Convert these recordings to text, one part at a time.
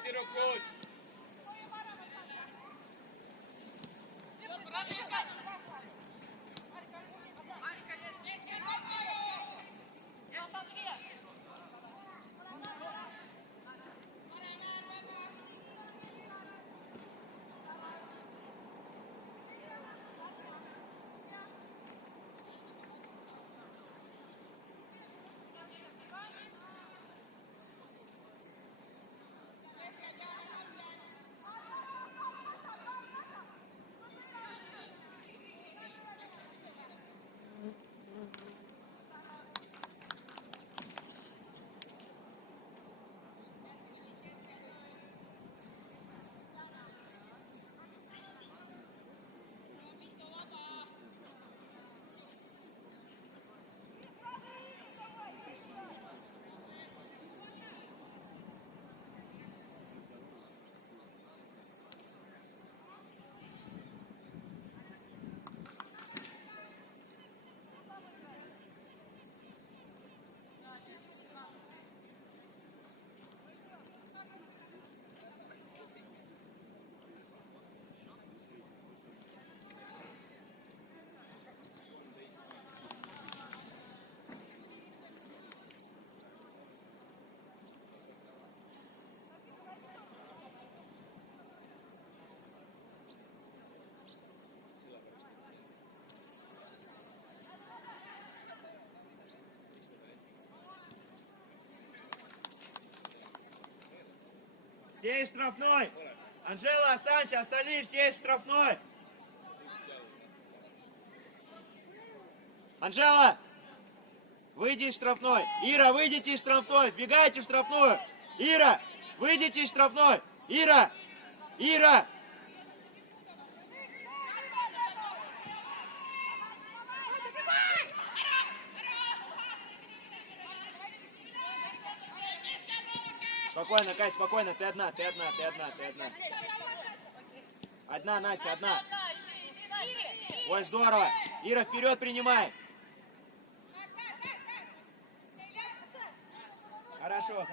Давайте рукой! Все из штрафной. Анжела, останься, остальные все из штрафной. Анжела, выйди из штрафной. Ира, выйдите из штрафной. Вбегайте в штрафную. Ира, выйдите из штрафной. Ира, Ира. Спокойно, Кать, спокойно. Ты одна. Одна, Настя, одна. Ой, здорово. Ира, вперед принимай. Хорошо.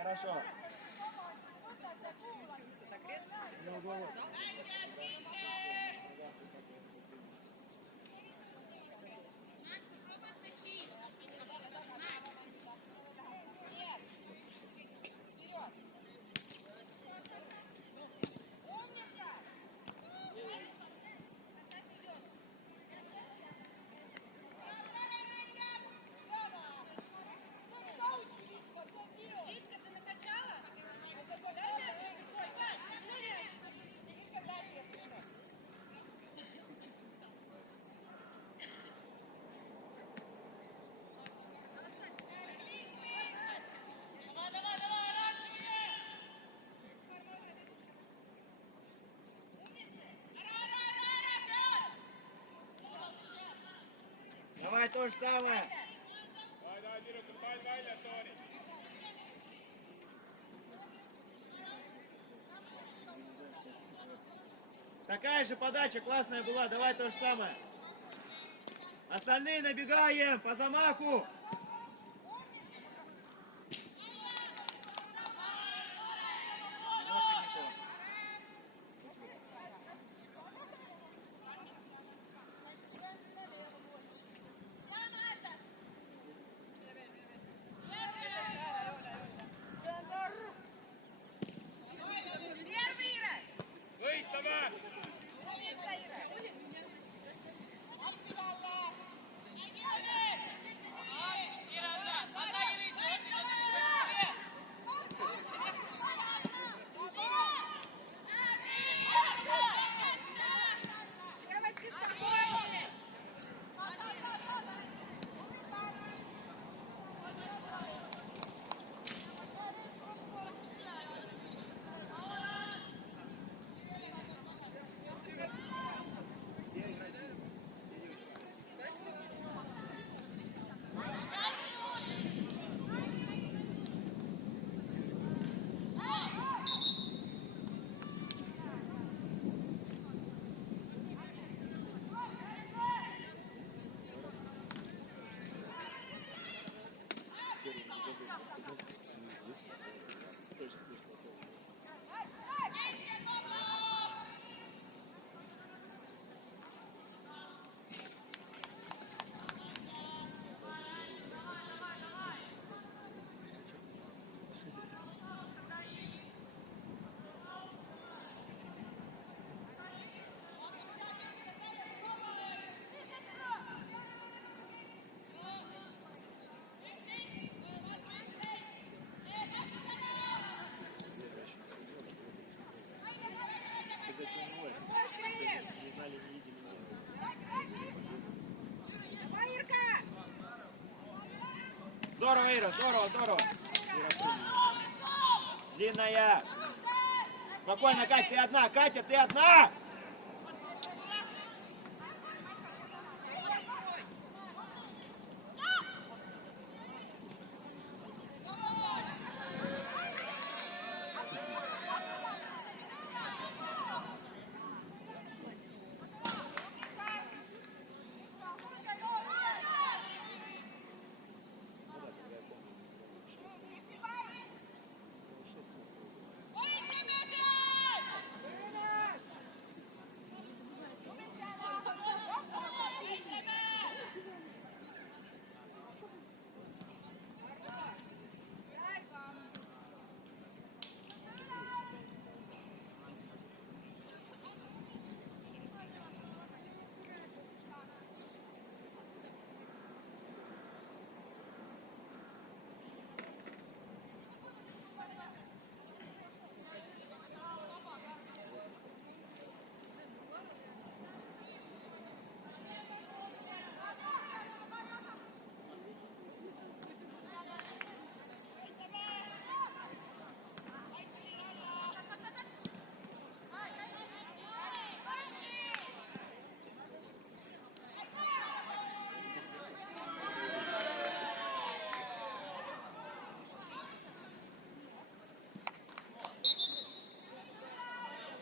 Давай то же самое. Такая же подача классная была. Давай то же самое. Остальные набегаем по замаху. Здорово, Ира, здорово, здорово. Ира, длинная. Спокойно, Катя, ты одна. Катя, ты одна.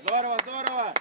Здорово, здорово.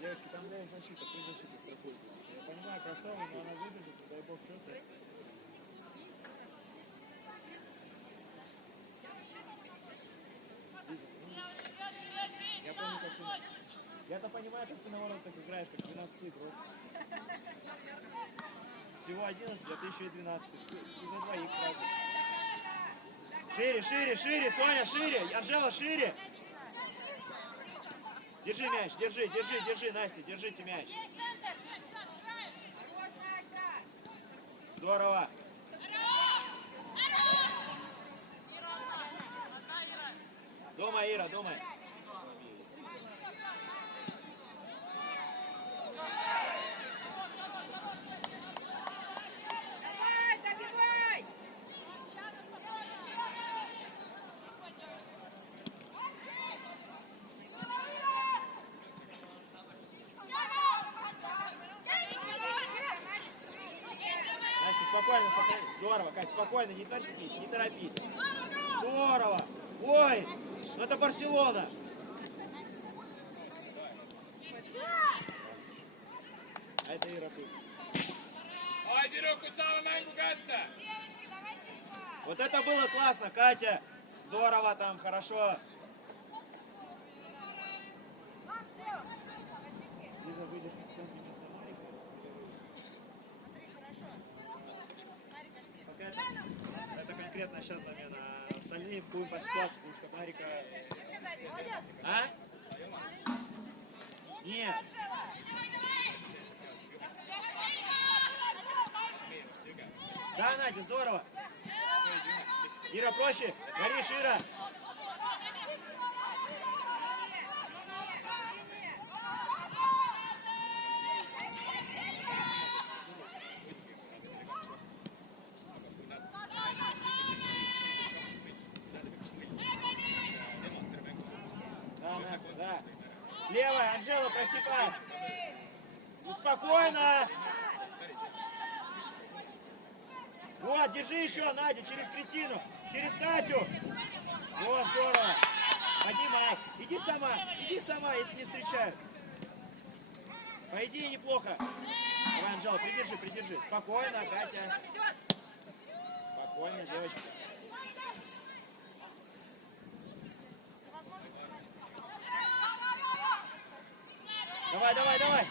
Девочки, там дай защита, ты защита страхуй. Я понимаю, про что, но она выбежит, дай бог, что-то. Я помню, как ты... Я-то понимаю, как ты на воротах играешь, как 12-й игрок. Всего 11, а ты еще и 12-й. И за 2х сразу. Шире, шире, шире, Соня, шире! Анжела, шире! Держи мяч, держи, держи, держи, Настя, держите мяч. Здорово. Думай, Ира, думай. Спокойно, здорово, Кать, спокойно, не торопись, не торопись. Здорово. Ой, ну это Барселона. А это Ира тут. Вот это было классно, Катя. Здорово там, хорошо. Лиза, выйдешь на центр вместо Марика. Это конкретно сейчас замена. А остальные будем по ситуации, потому что Марика... А? Нет. Да, Надя, здорово. Ира, проще. Горишь, Ира. Да, Настя, да. Левая, Анжела, просекай. Спокойно. Вот, держи еще, Надя, через Кристину, через Катю. Вот, здорово. Поднимай. Иди сама, если не встречают. По идее, неплохо. Давай, Анжела, придержи, придержи. Спокойно, Катя. Спокойно, девочка. Давай, давай, давай.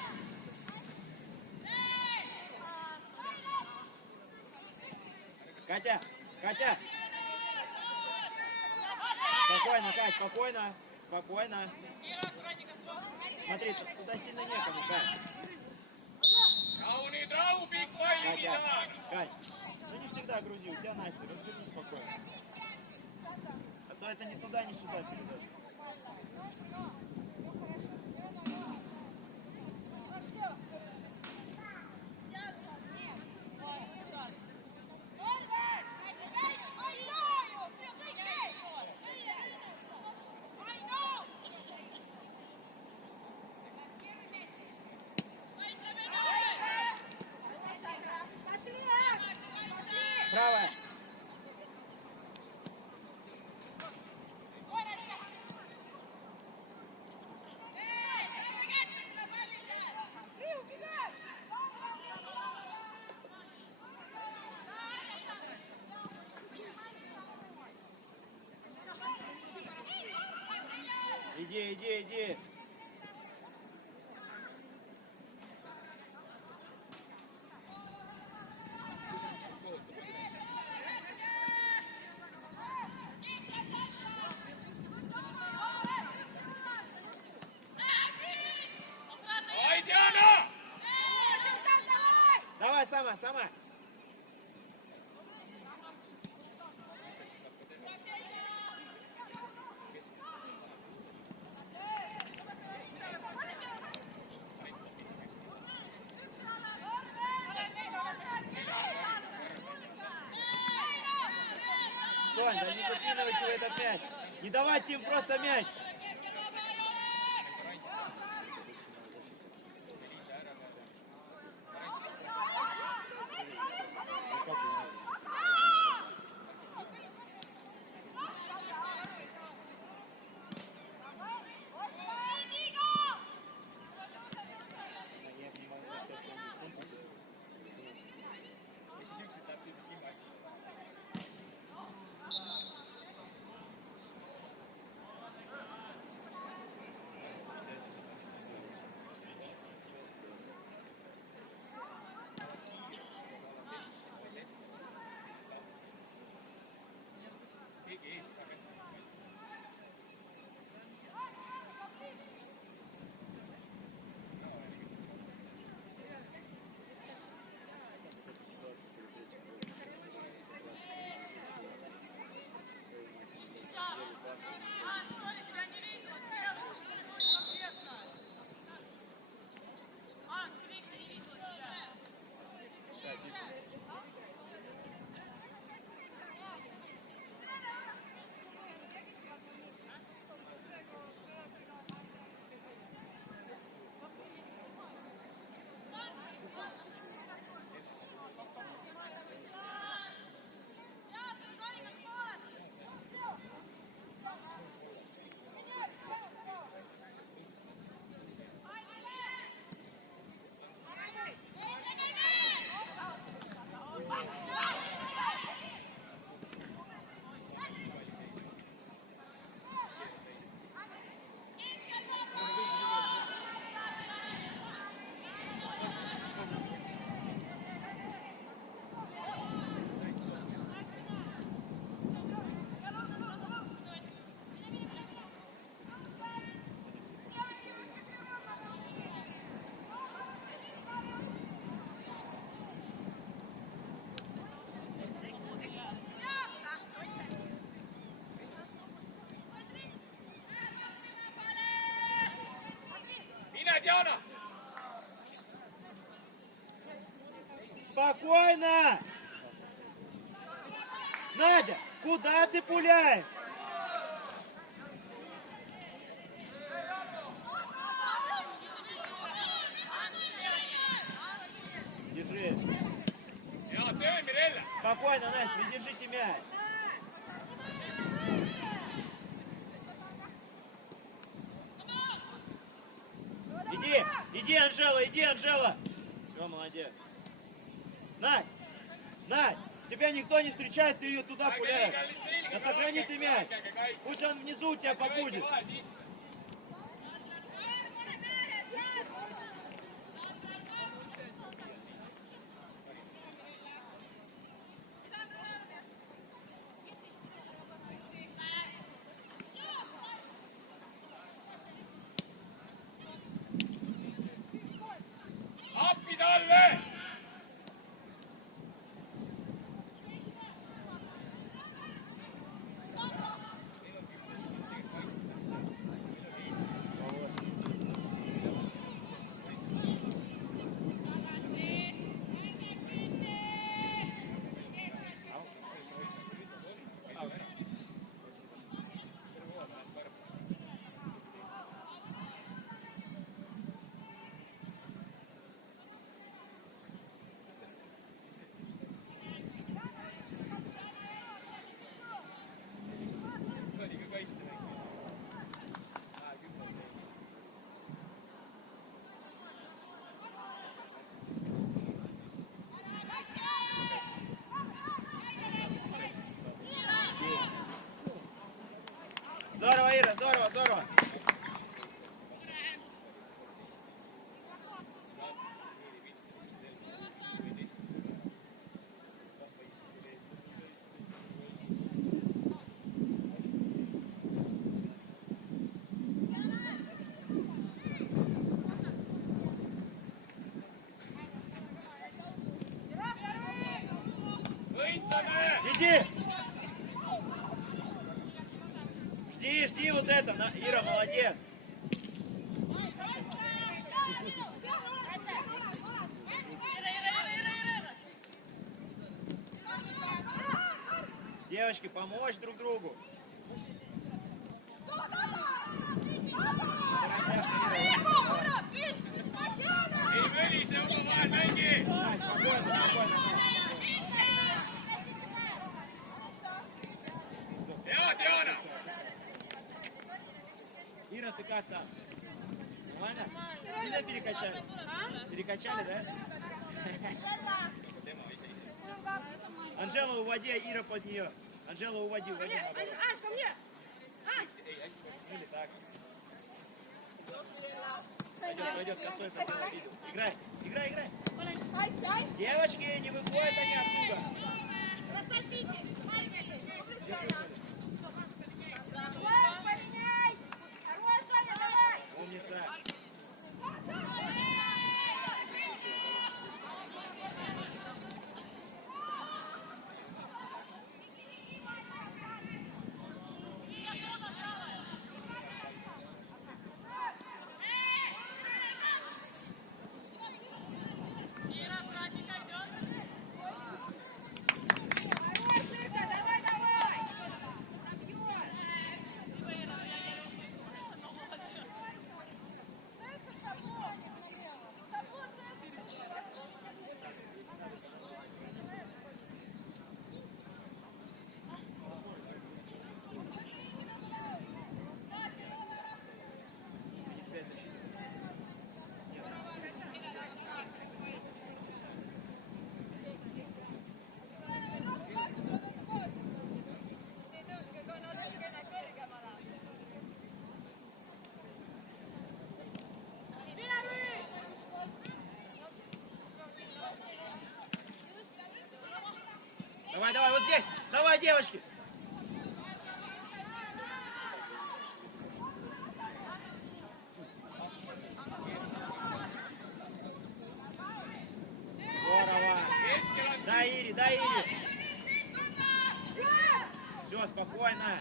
Катя, Катя. Спокойно, Кать, спокойно. Спокойно. Смотри, туда сильно некому, Кать. Катя, Кать, ну не всегда грузи, у тебя Настя, разверни спокойно. А то это ни туда, ни сюда передача. Правая. Иди, иди, иди. Давай, сама, сама. Сонь, да не выпинывайте вы этот мяч. Не давайте им просто мяч. Спокойно! Надя, куда ты пуляешь? Держи. Спокойно, Настя, придержите мяч. Иди, иди, Анжела, иди, Анжела. Все. Все, молодец. Надь! Надь! Тебя никто не встречает, ты ее туда пуляешь. Да сохрани ты мяч. Пусть он внизу у тебя побудет. Здорово, Ира, здорово, здорово. Иди! Жди вот это, Ира, молодец. Девочки, помочь друг другу. Ира, ты как там? Нормально? Сильно перекачали? Перекачали, да? Анжела, уводи, а Ира под нее. Анжела, уводи. Аж, ко мне! Или так. Пойдет, косой совсем обидел. Играй. Девочки, не выходят они отсюда. Умница. Давай, вот здесь. Давай, девочки. Здорово. Дай Ире. Все, спокойно.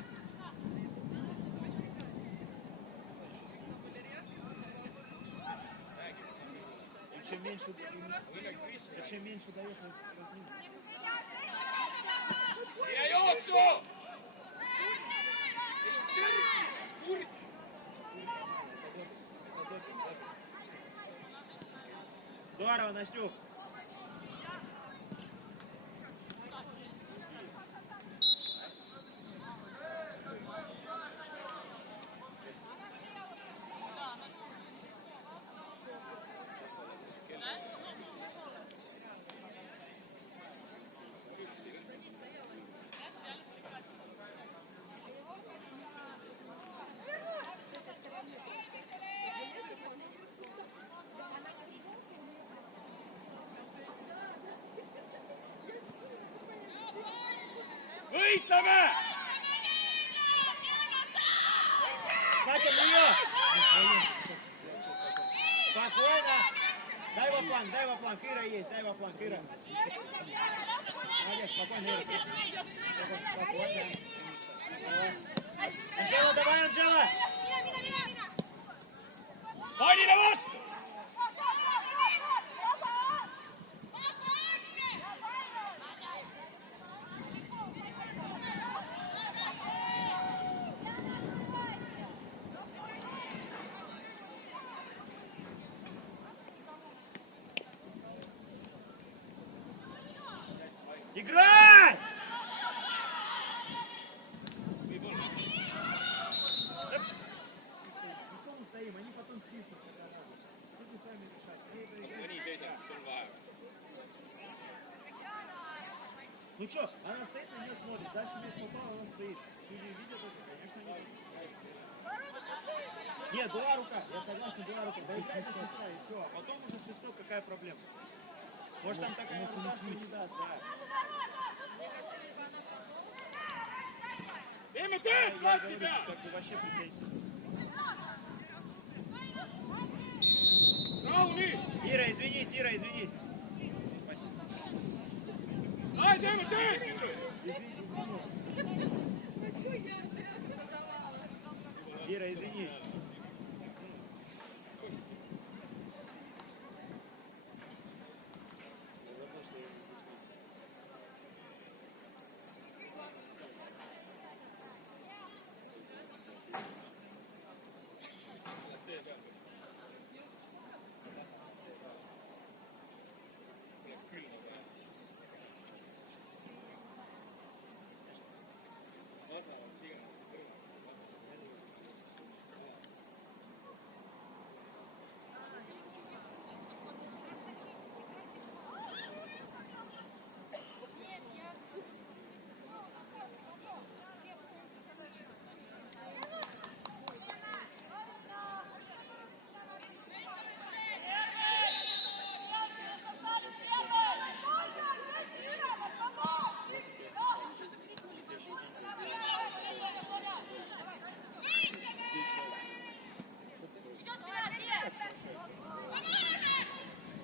Чем меньше даешь, Я juoksu! Здорово, Настюх. võitleme! Катя, в нее! Спокойно! Дай во фланг, Ира есть, дай во фланг, Ира. Молодец, спокойно, Ира. Спокойно. Анжела, давай, Анжела! Painile vastu! Играй! Они потом свистнут. Будете сами решать. Nii seisab, sul vahe. Ну что, она стоит на нее смотрит, дальше мяч попал, она стоит. Судьи видят это? Конечно, не видят. Нет, была рука, я согласен, была рука. Да и свисток, и все. А потом уже свисток, какая проблема? Может там такая рука, что не даст, да. Teeme tööd platsi Я peal! говорю, как бы вообще претензий. Rahu nüüd! Ира, извинись, Ира, извинись. Спасибо. Ai, teeme tööd! Ира, извинись.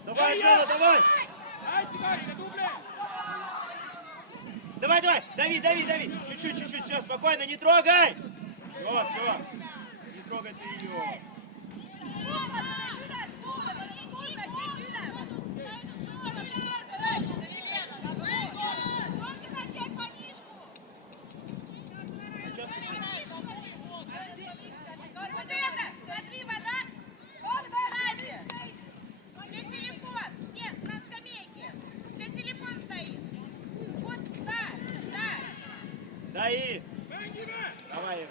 Давай, Анжела, давай! Hästi, Karine, tubli! Давай, давай! Дави, дави, дави! Чуть-чуть, все, спокойно, не трогай! Все. Не трогай ты ее. Смотри, вода! Где телефон? Нет, на скамейке. Где телефон стоит? Вот, да. Да, Ири. Mängime! Давай, Ира.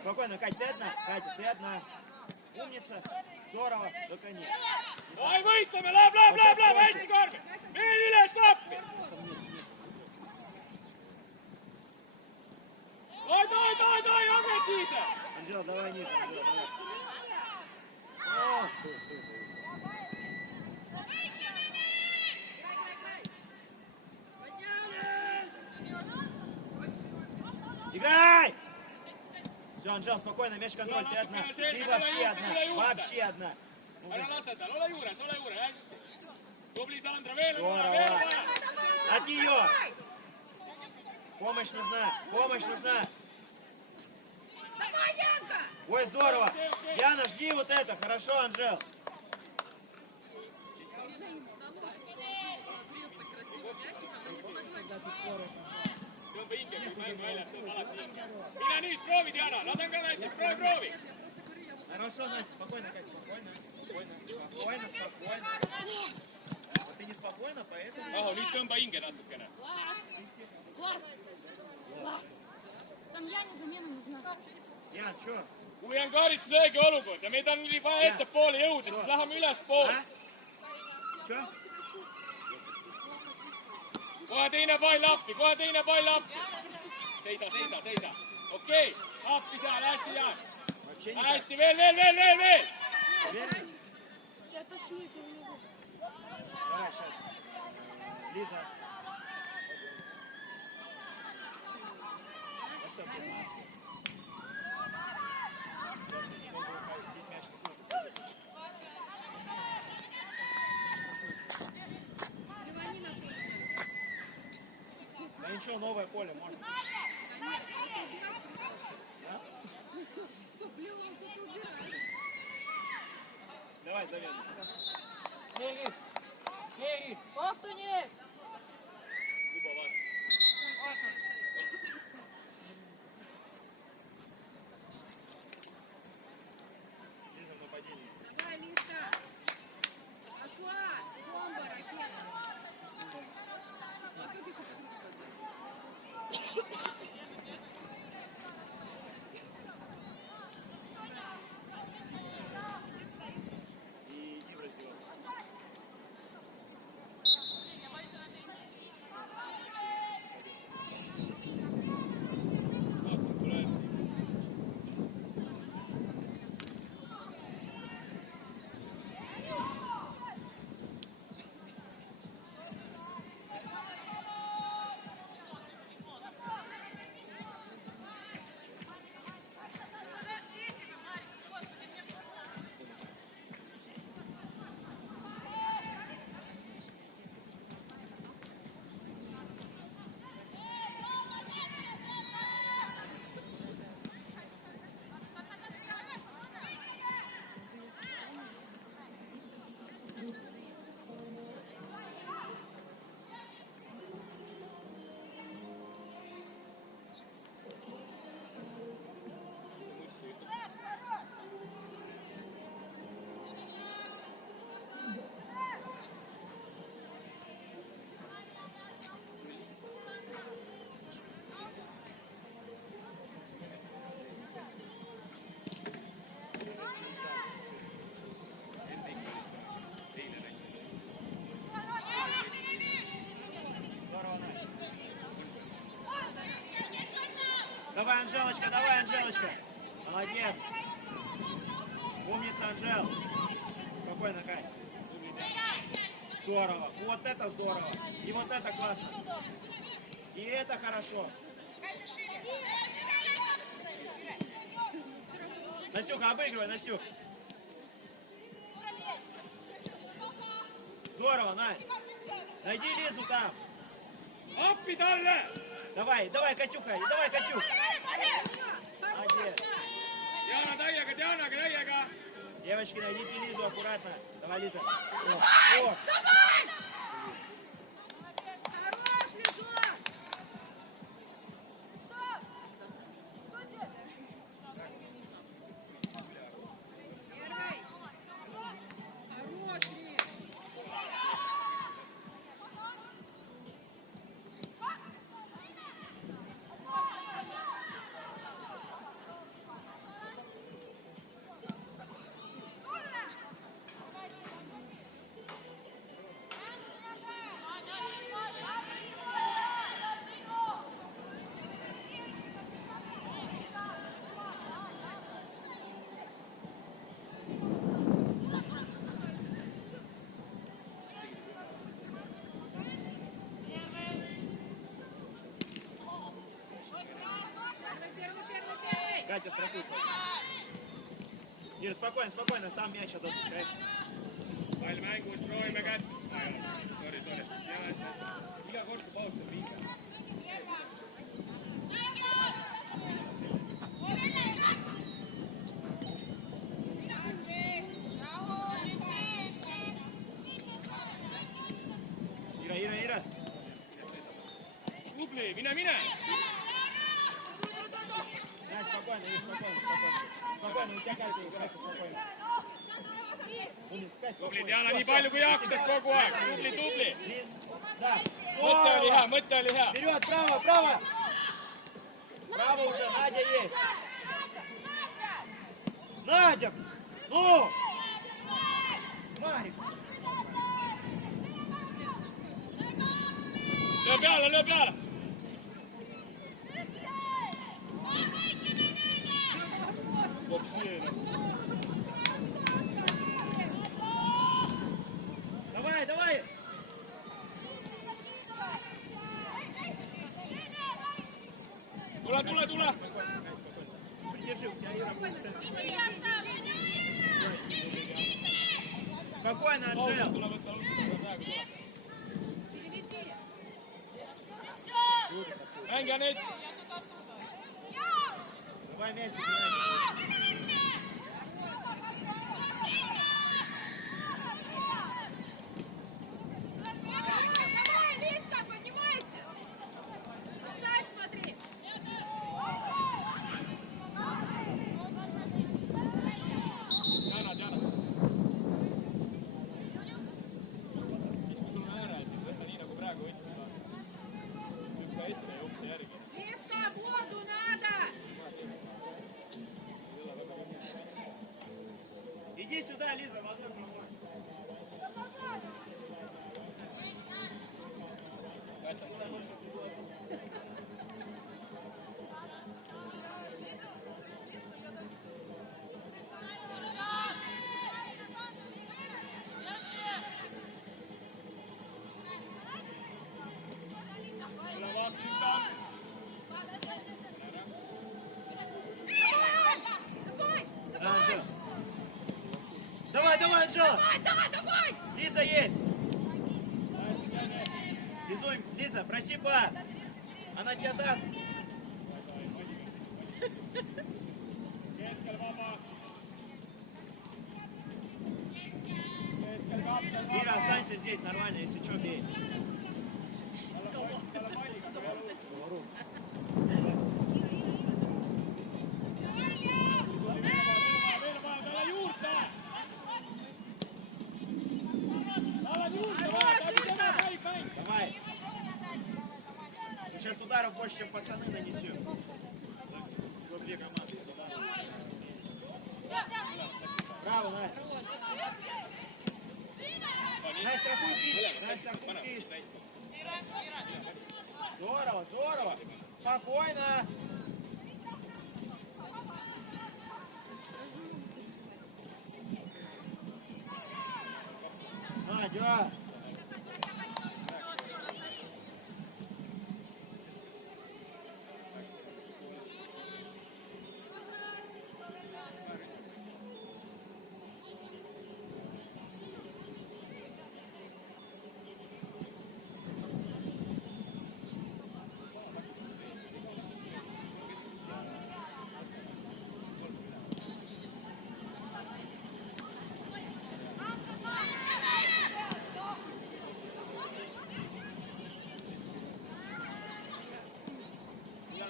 Спокойно, Катя, ты одна. Катя, ты одна. Умница. Здорово. Только нет. Ai, võitleme! Läheb! Hästi, Karmen! Veel üles appi! Dai, agressiivse! Анжела, давай ниже. Анжела, давай. О, что. Играй! Все, Анжел, спокойно, мяч контроль, ты одна. Ты вообще одна. Ära lase tal, ole juures, hästi! Tubli Sandra, veel on Здорово. vaja! От нее. Помощь нужна. Давай, Янка! Ой, здорово. Яна, жди вот это. Хорошо, Анжел. Tõmba hinge, kui mäng väljas, tõmba alati hinge. Mine nüüd, proovi, Diana, nad on ka väsinud, proovi! Хорошо, Настя, спокойно, Катя, спокойно. Вот ты не спокойно, поэтому... Aho, nüüd tõmba hinge natukene. Влад, там Яне замена нужна. Ян, что? Kui on karistuslöögi olukord ja meid on vaja ettepoole jõuda, siis läheme ülespoole. Что? Kohe teine pall appi! Seisa! Okei, appi seal, hästi Jaan. Вообще не Hästi, veel! Веришь? Я тошнит, я не могу. Давай, сейчас. Лиза. Ну все, 15. Сейчас, если буду уходить, мяч не будет. Ливани на поле. Да ничего, новое поле, можно. Да нет, просто убирать придется. Да? Кто плевал, кто убирает. Давай, заведуй. Kohtunik! Luba vaata. Лиза в нападении. Давай, Лизка. Пошла. Бомба, ракета. А как еще И иди в раздевалку. Vaata, tule. Здорово, Настя. Давай, Анжелочка. Молодец. Умница, Анжел. Спокойно, Кать. Здорово. Вот это здорово. И вот это классно. И это хорошо. Настюха, обыгрывай, Настюх. Здорово, Надь. Найди Лизу там. Appi talle! Давай, Катюха. Давай, Катюх. Молодец. Diana täiega! Девочки, найдите Лизу аккуратно. Давай, Лиза. О. Хорош, Лизок! Первый. Хорош, Лиз. Первый. Катя, страхуй. Ир, спокойно, сам мяч отдадут, конечно. Pall mängus, proovime kätt. Sorry. Iga kord, kui paus tuleb liiga. Ира. Tubli, mine! Настя, спокойно, Спокойно, у тебя Катя играет, спокойно. Умница, Катя, Tubli, спокойно. Diana, Всё, nii palju kui всё. jaksad kogu aeg. Tubli. Да. Mõte oli hea. Вперед, право. Право уже, Надя есть. Надя! Ну! Марик! Löö peale! Давай, давай! Tule! Придержи, у тебя Ира будет в центре. Спокойно, Анжел. Переведи. Mängiä nyt! Давай мяч забирай. Давай, Лиска, поднимайся. Офсайд смотри. Diana. Istu sul on ääre, et võta nii nagu praegu võtsid. Hüppa ette ja jookse järgi. Лиска, воду надо. Иди сюда, Лиза, в одной промой. Tule vastu üks samm. Давай, Да, Анжела. Давай, Анжела. давай. Лиза есть. Лиза, проси пас. Она тебе даст. Keskel vaba. Ира, останься здесь, нормально, если что, бей. Täällä juurta! Хорош, Ирка. Давай. Сейчас ударов больше, чем пацаны нанесем. За две команды. Браво, Настя. Настя, страхуй приз. Здорово. Спокойно. Надя.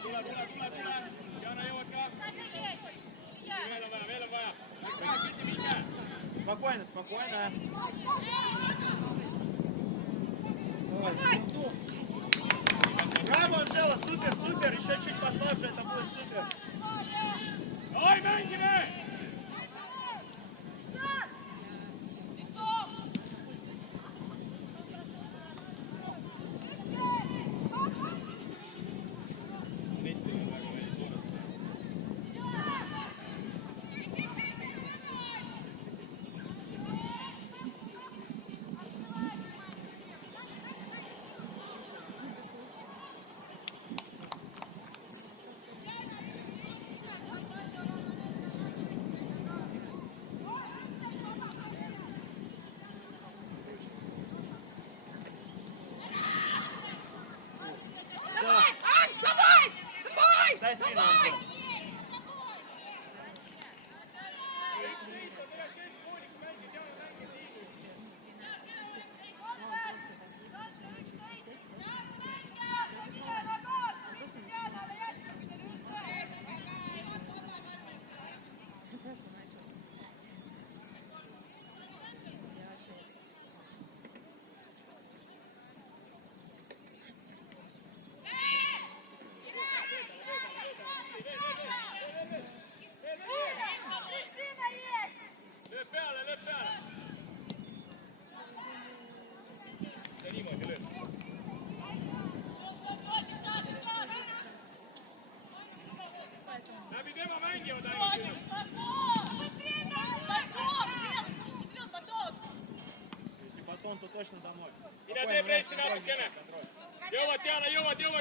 Tule. Diana, jõuad ka? Veel on vaja. Ära küsi minge. Спокойно. Браво, Анжела, супер. Еще чуть послабже, это будет супер. Oi, mängime! Давай, Анж, давай. Дай спину, Анжела.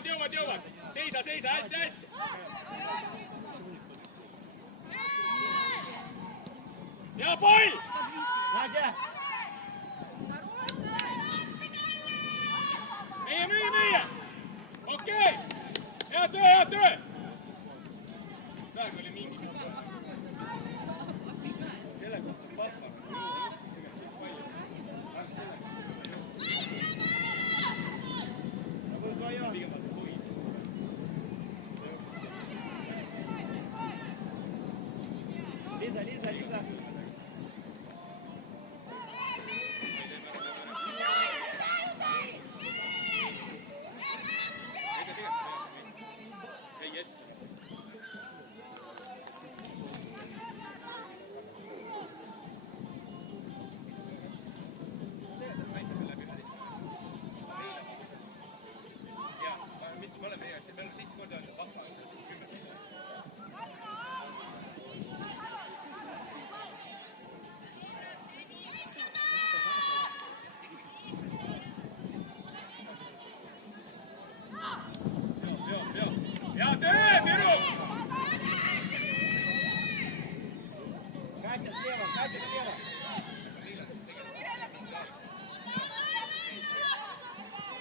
jõuad. Seisa, hästi. Ja pall! Надя! Meie! Okei! Hea töö! Praegu oli mingi selle kohta pahva. Лиза! Hea töö, Tiru! Катя слева!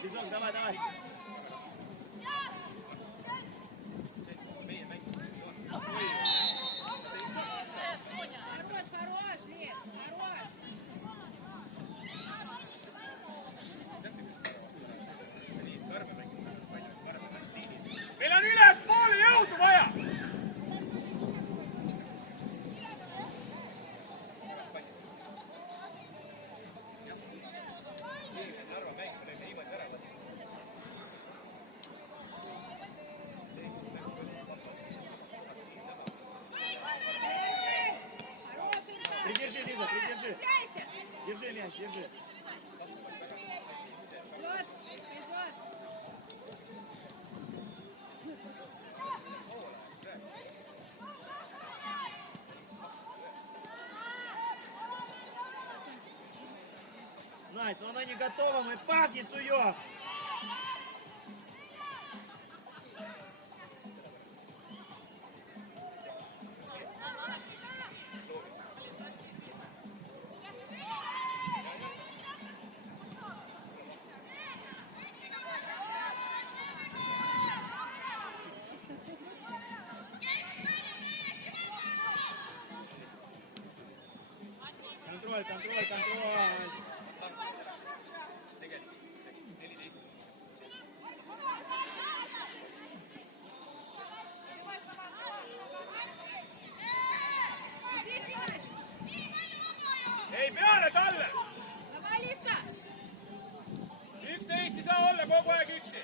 Лизок, давай! Хорош, Лиз, хорош. Meil on ülespoole jõudu vaja! Придержи, Лиза, придержи! Держи мяч, держи! Вперед! Надь, но она не готова, мы пас ей суем! Контроль! Ei peale talle! Давай, Лизка! 11 ei saa olla kogu aeg üksi.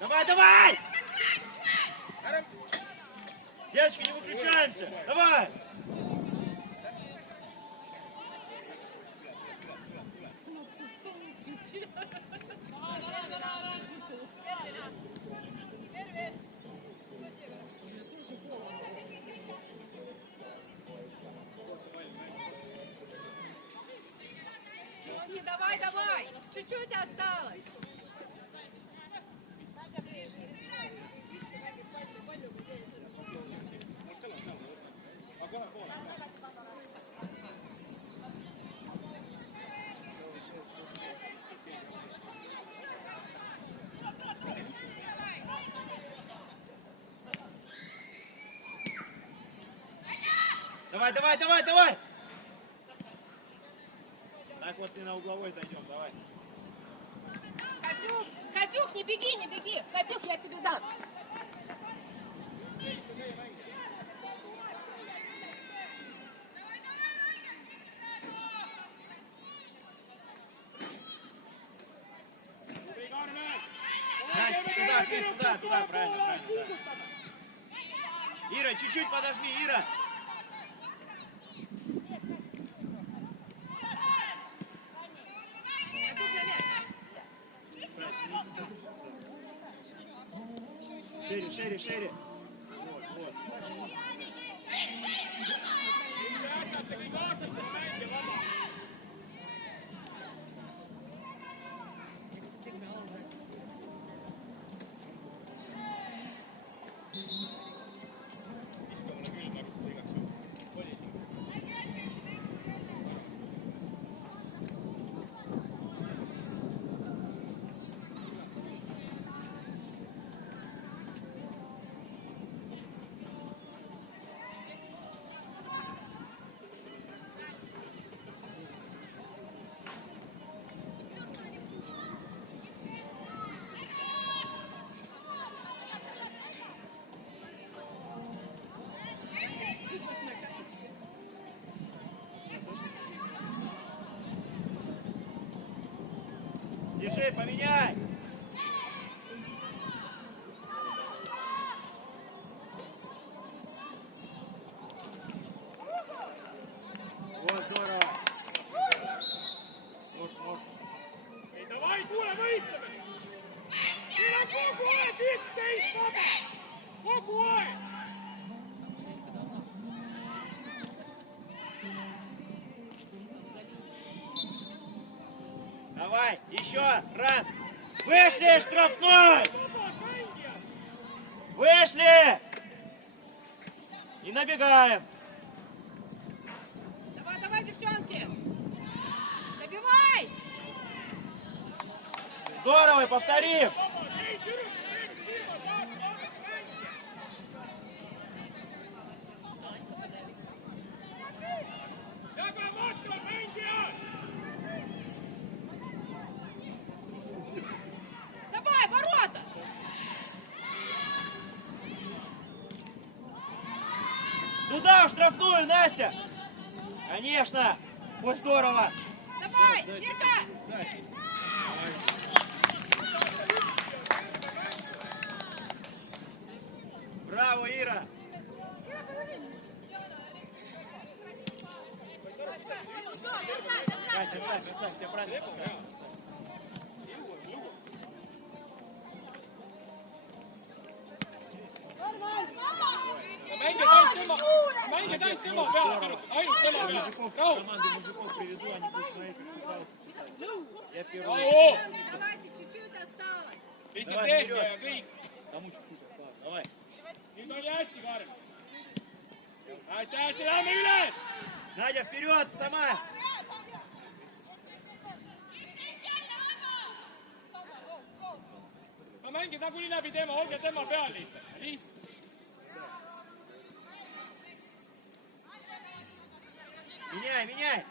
Давай! Девочки, не выключаемся! Давай! Давай! Чуть-чуть осталось. Давай! Так вот и на угловой дойдем, давай. Катюх, не беги! Катюх, я тебе дам. Настя, Крис, туда, правильно, да. Ира, чуть-чуть подожми, Ира. Шире. Вот. Андрей, поменяй! Вот, здорово! Вот. Ei davai, kuule võitlemine! Meil on kogu aeg 11 vaba! Kogu aeg! Давай, еще раз! Вышли, штрафной! Vabad mängijad! Вышли! И набегаем! Давай, давай, девчонки! Забивай! Здорово, повторим! Vabad, ei tüdrukud, ei silma saata, vabad mängijad! Jaga matkal mängijad! Давай, ворота! Туда, в штрафную, Настя! Конечно! Вот здорово! Давай, Верка! Браво, Ира! Катя, оставь, тебя правильно поставили. Mänge täis tema peale, ainult tema peale. Rahu! Команду мужиков приведу, они будут смотреть, как играют. Я первый. Rahu! Давайте, чуть-чуть осталось. Lihtsalt tehke ja kõik. Тому чуть-чуть осталось. Давай. Nüüd oli hästi, Kaarel. Hästi, hästi, lähme üles! Надя, вперед, сама! No mängid nagunii läbi tema, olge tema peal lihtsalt. Nii. Меняй!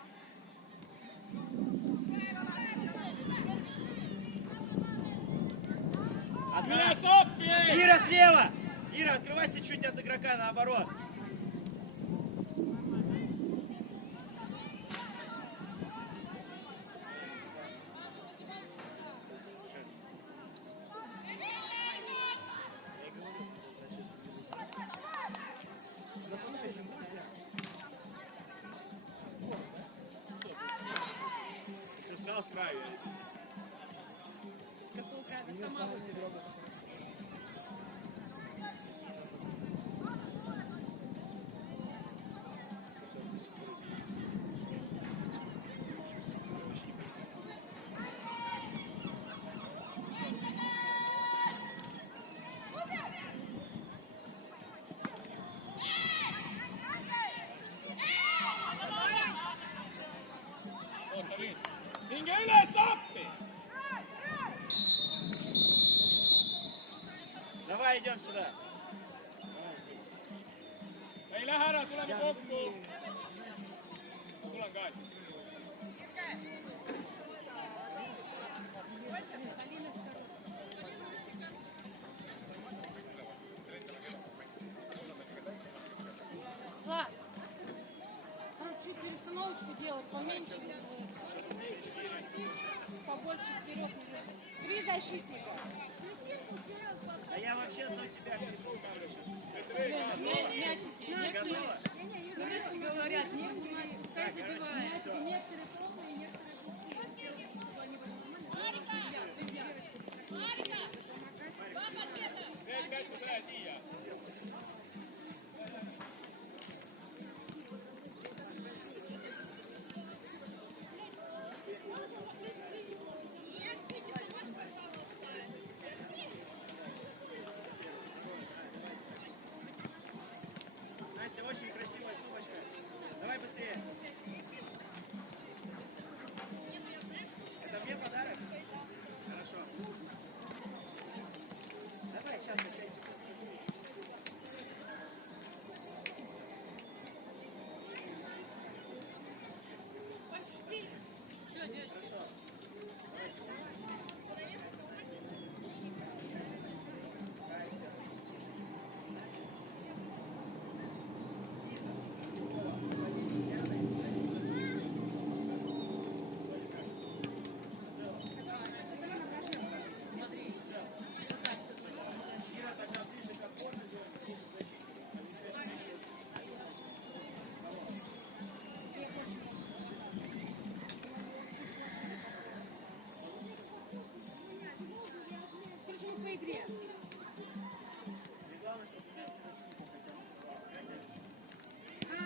Одна. Üles appi, ei! Ира слева! Ира, открывайся чуть от игрока наоборот. Ты сказал с краю. С какого края сама выберу? Oota nüüd. Minge üles appi! Давай, идем сюда. Ei lähe ära, tuleme kokku. Ma tulen ka siis. Влад, чуть перестановочку делать, поменьше. Побольше вперед. 3 защитника. А я вообще до тебя пересоставлю сейчас. Мяч. Готова? Говорят, не пускай забивает. Некоторые пробные, некоторые пустые. Need käitus üle siia. Настя, очень красивая сумочка. Давай быстрее. Это мне подарок? Хорошо. Давай, сейчас, 5 секунд.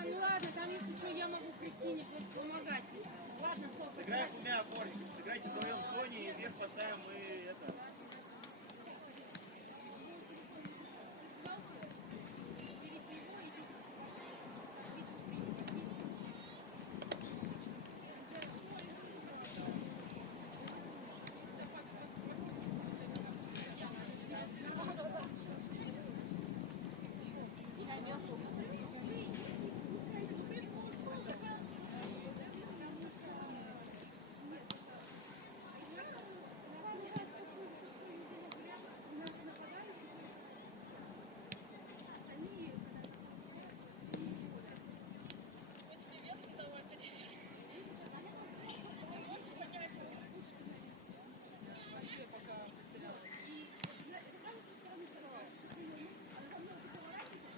Ну ладно, там если что, я могу Кристине помогать. Ладно, стоп. Сыграем двумя опорниками. Сыграйте вдвоем Сони и вверх поставим мы это.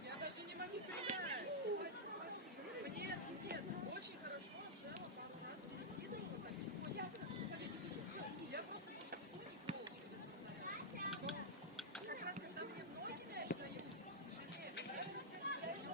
Я даже не могу принять. Нет, нет, очень хорошо, Анжела пару раз перекидывала, так, типа, я просто Соник получилось. Но как раз когда мне в ноги мяч дают, тяжелее, я жду, что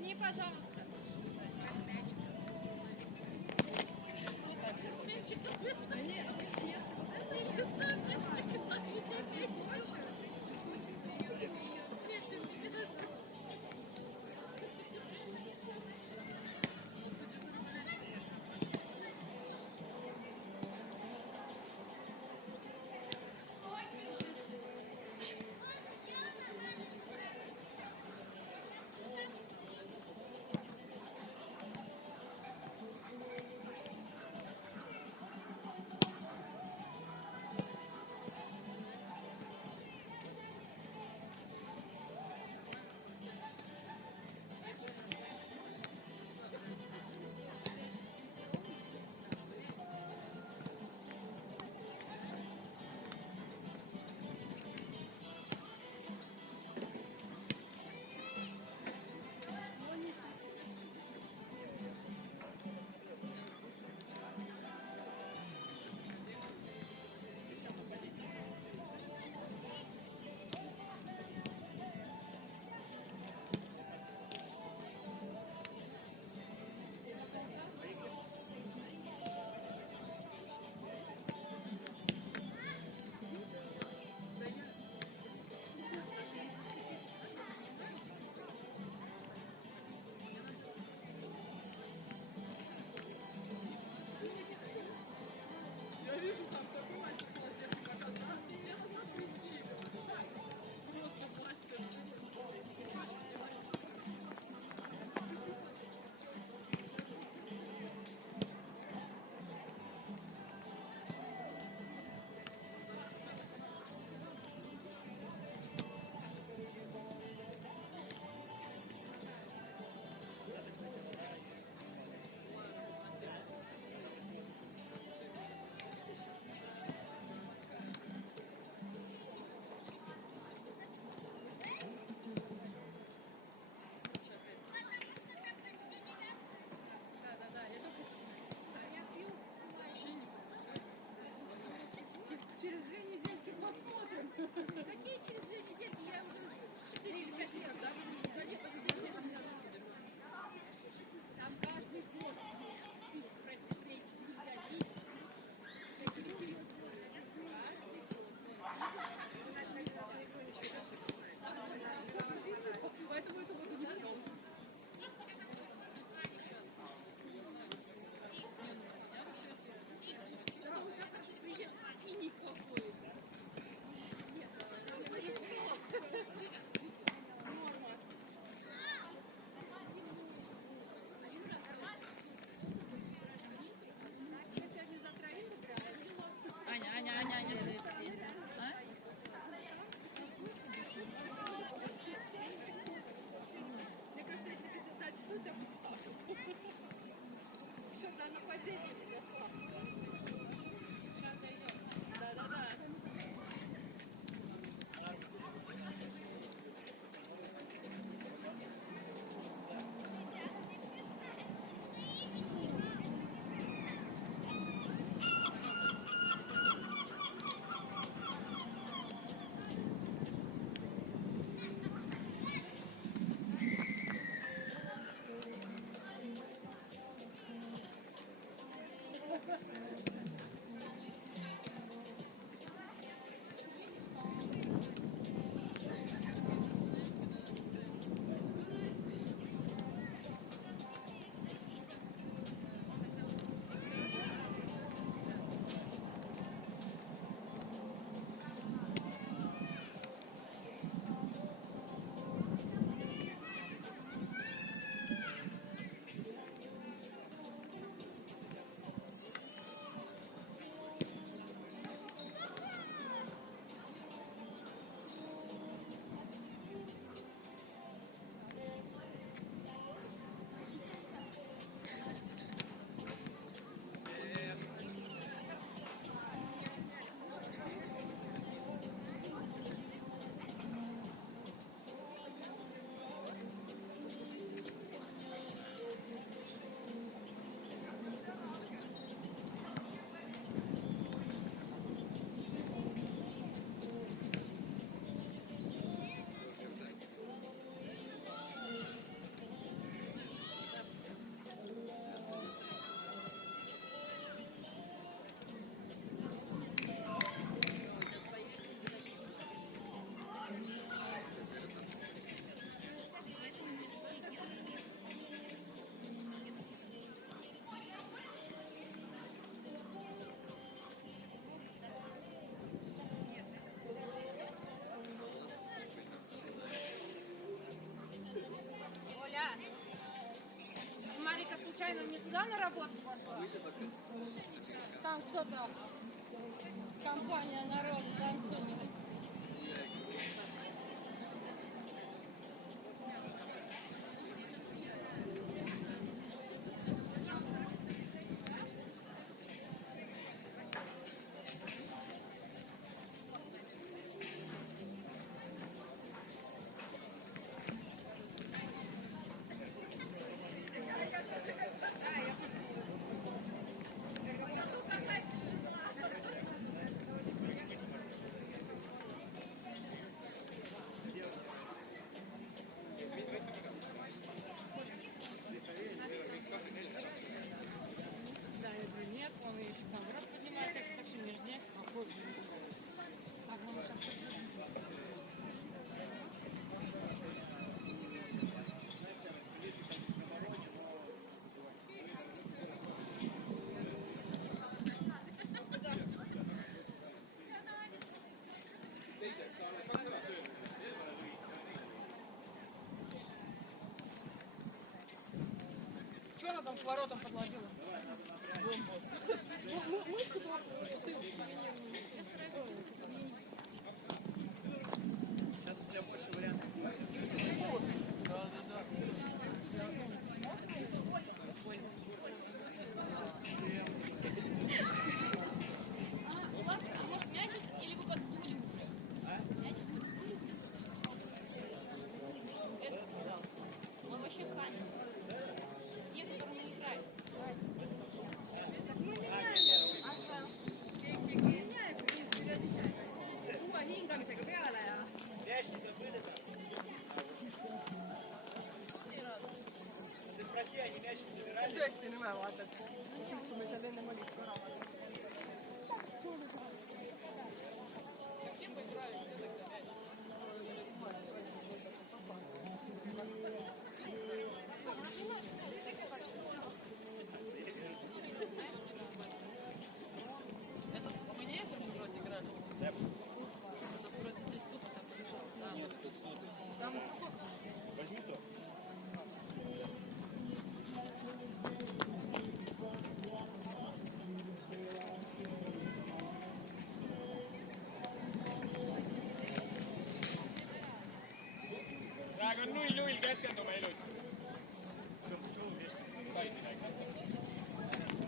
мне пожалуйста. Они обычно если вот До нападения не дошла. Да. Оля, Марика случайно не туда на работу пошла? Там кто-то, компания народа, там сегодня. Да, я говорю, нет, он еще там рот поднимает, так что не жди, а позже. А он сейчас... Что она там к воротам подложила? Мы с которым ты Сейчас у тебя больше вариантов. Да. Ладно, а может мячик или вы подсунули уже? Мячик подсунули? Он вообще хранит. Те, которые не играют. uue hingamisega peale ja Мяч не забыли там. Ты спроси, они мяч не забирали? tõesti nõme vaata, et kui me seal ennem olid korra. Это мы не этим же вроде играли? Да. Это вроде здесь тут, а Нет, тут что ты? там Возьми то. Praegu on 0-0, keskendume ilusti. В чем, в чем вещь? Said midagi.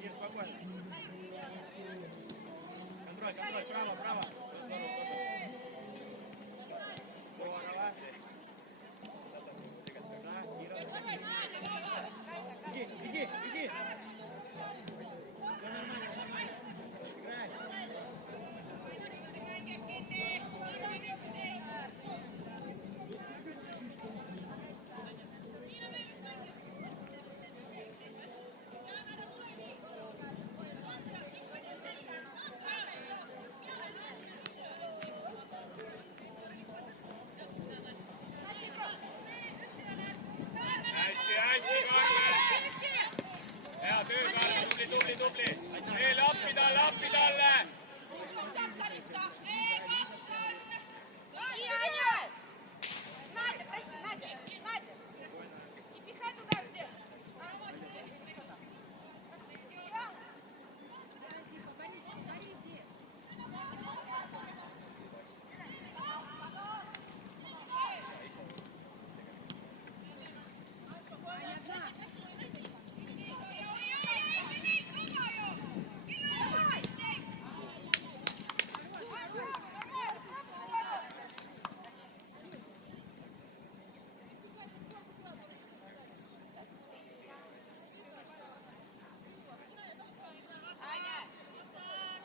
Ир, спокойно. Контроль, контроль, право, право. Здорово. Да, Ира. Иди, иди, иди. Все нормально, нормально. Играй. Hästi, Karmen! Hea töö, Karmen, tubli! Veel appi talle! Надя, проси, Надя! Пихай туда, где?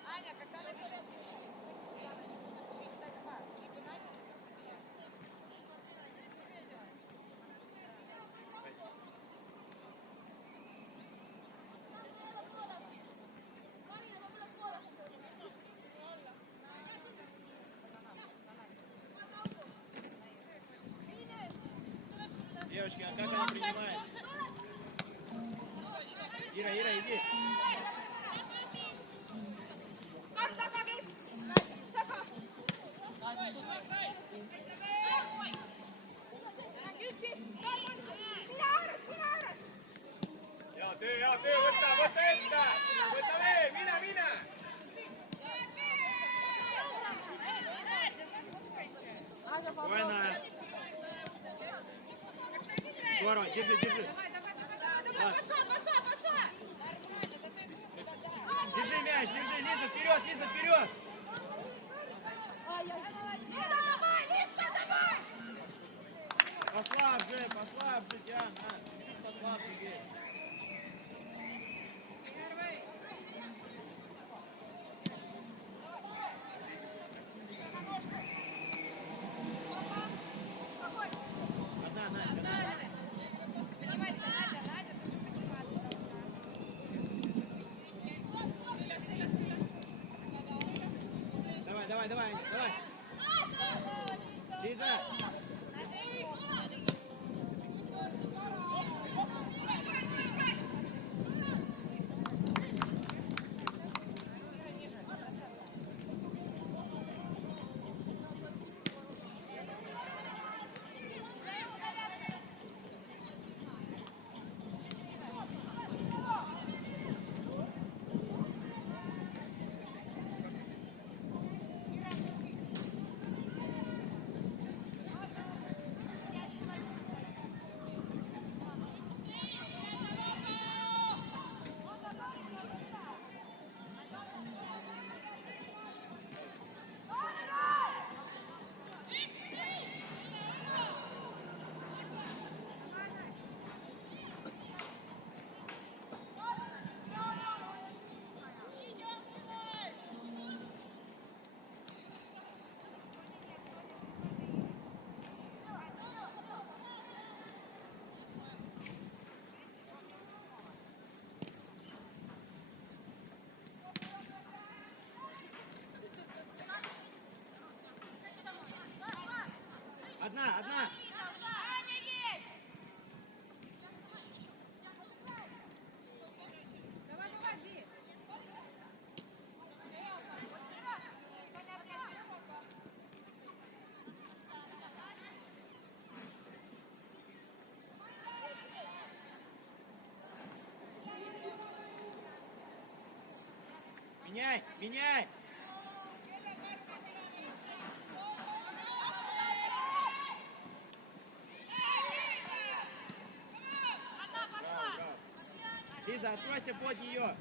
Аня, когда набежишь? Девочки, а как она принимает? Ира, иди. Hea töö, võta ette! Võta vee, mine! Спокойно. Здорово, держи. Пошла! Держи мяч, Лиза, вперед! Послабже, Диана. Чуть послабже, бей. Одна, Надя. Поднимайся, Надя, ты же подниматься. Давай. Лиза. одна. Аня есть! Давай, выводи. Меняй, меняй. Она пошла! Лиза, откройся под нее.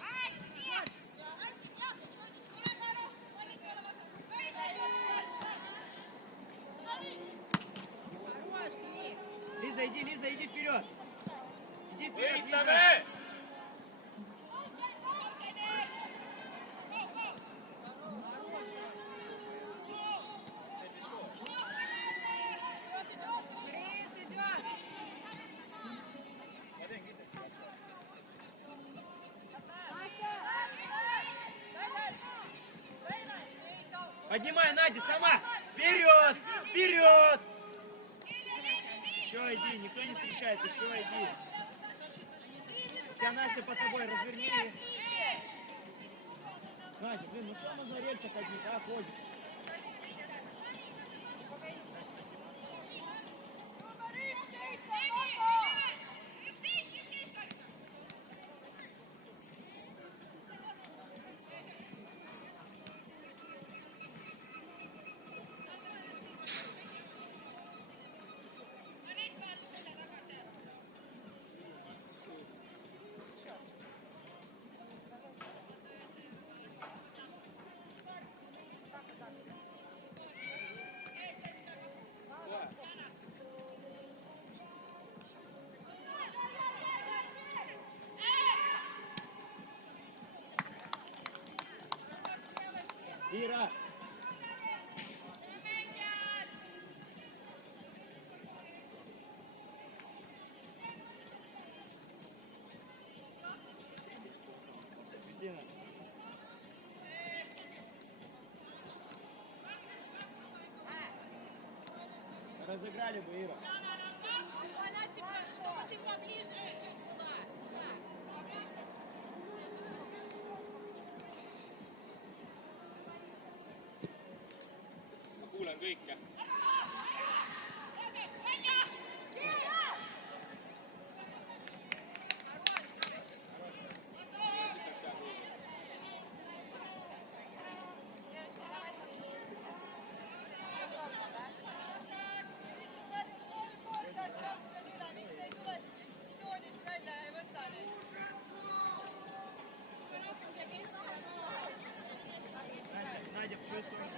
Ай, нет! Хорош, Крис. Лиза, иди вперед. Иди вперед, Лиза. Ehitame! Крис идет. Поднимай, Надя, сама. Вперед, вперед. Еще иди, никто не встречает, еще иди. Вся Настя по тобой, разверни. Надя, блин, ну что можно рельсы ходить, а, ходит. Ира. Кристина. Разыграли бы, Ира. Она тебе, чтобы ты поближе чуть-чуть была. Да. Ma kuulen kõike. Настя, Надя, в твою сторону.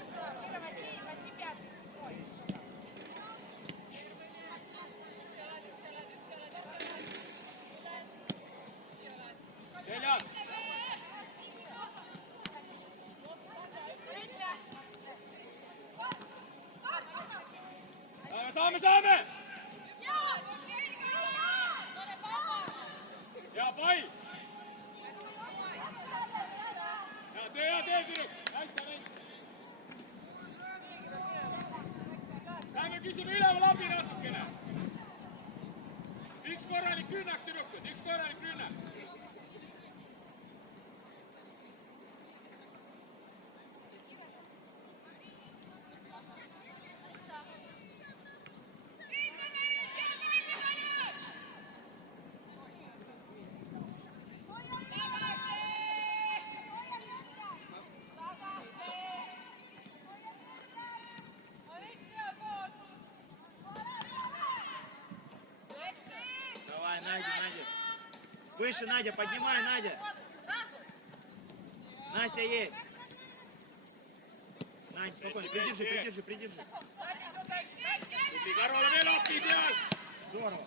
Seljas! Saame! Ja pai! Ja tee tüdruk! Näita neid! Lähme küsime üleval abi natukene! Üks korralik rünnak, tüdrukud! Üks korralik rünnak! Давай, Надя, Надя. Выше, Надя, поднимай, Надя. Настя есть. Надя, спокойно, придержи. Tubli Karola veel appi seal! Здорово.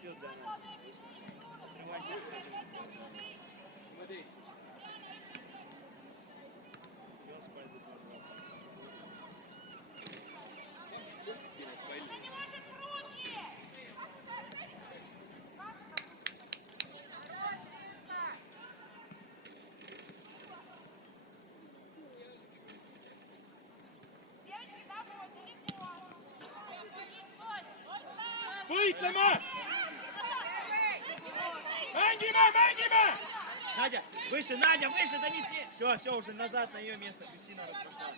Сюда. Отрывайся. Пес пойдет на два. Она не может руки! võitleme! Mängime! Надя, выше, Надя, выше, донеси. Все, уже назад на ее место. Кристина распошла.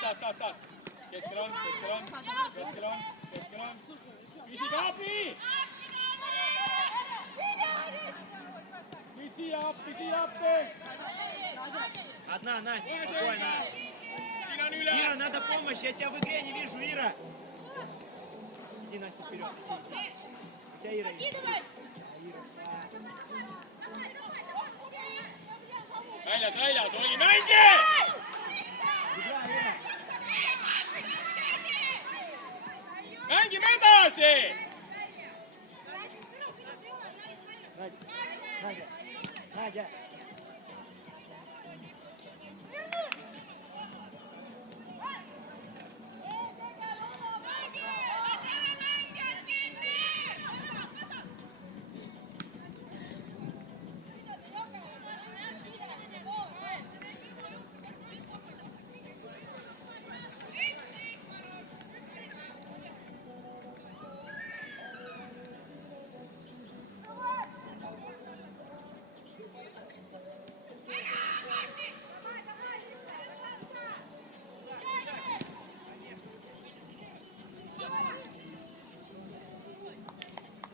Saad. Keskel on. Küsige abi! Siia appi! Одна, Настя, спокойно. Siin on üle! Ира, надо помощь, я тебя в игре не вижу, Ира. Иди, Настя, вперед. У тебя Ира есть. Väljas, oli mängi! Mängime edasi! Надя.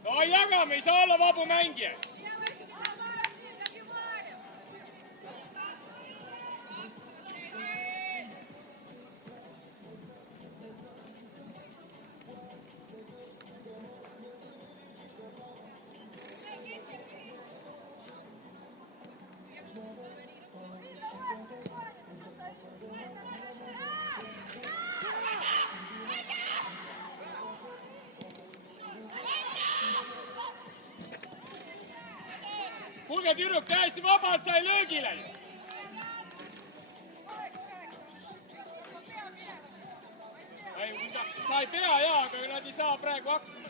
No jagame, ei saa olla vabu mängija. Kuulge, tüdruk täiesti vabalt sai löögile. Sa ei pea jaa, aga nad ei saa praegu hakkama.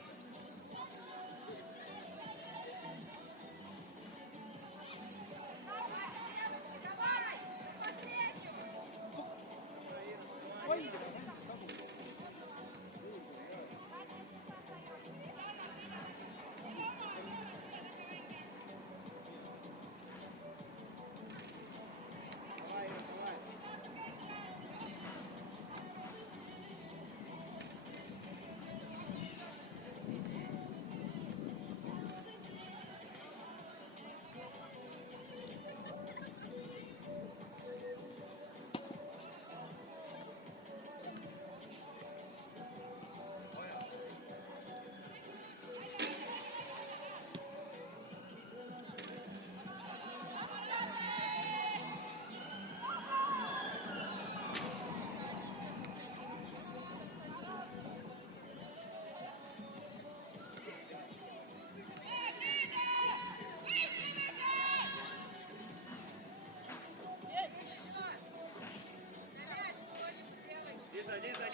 Лиза,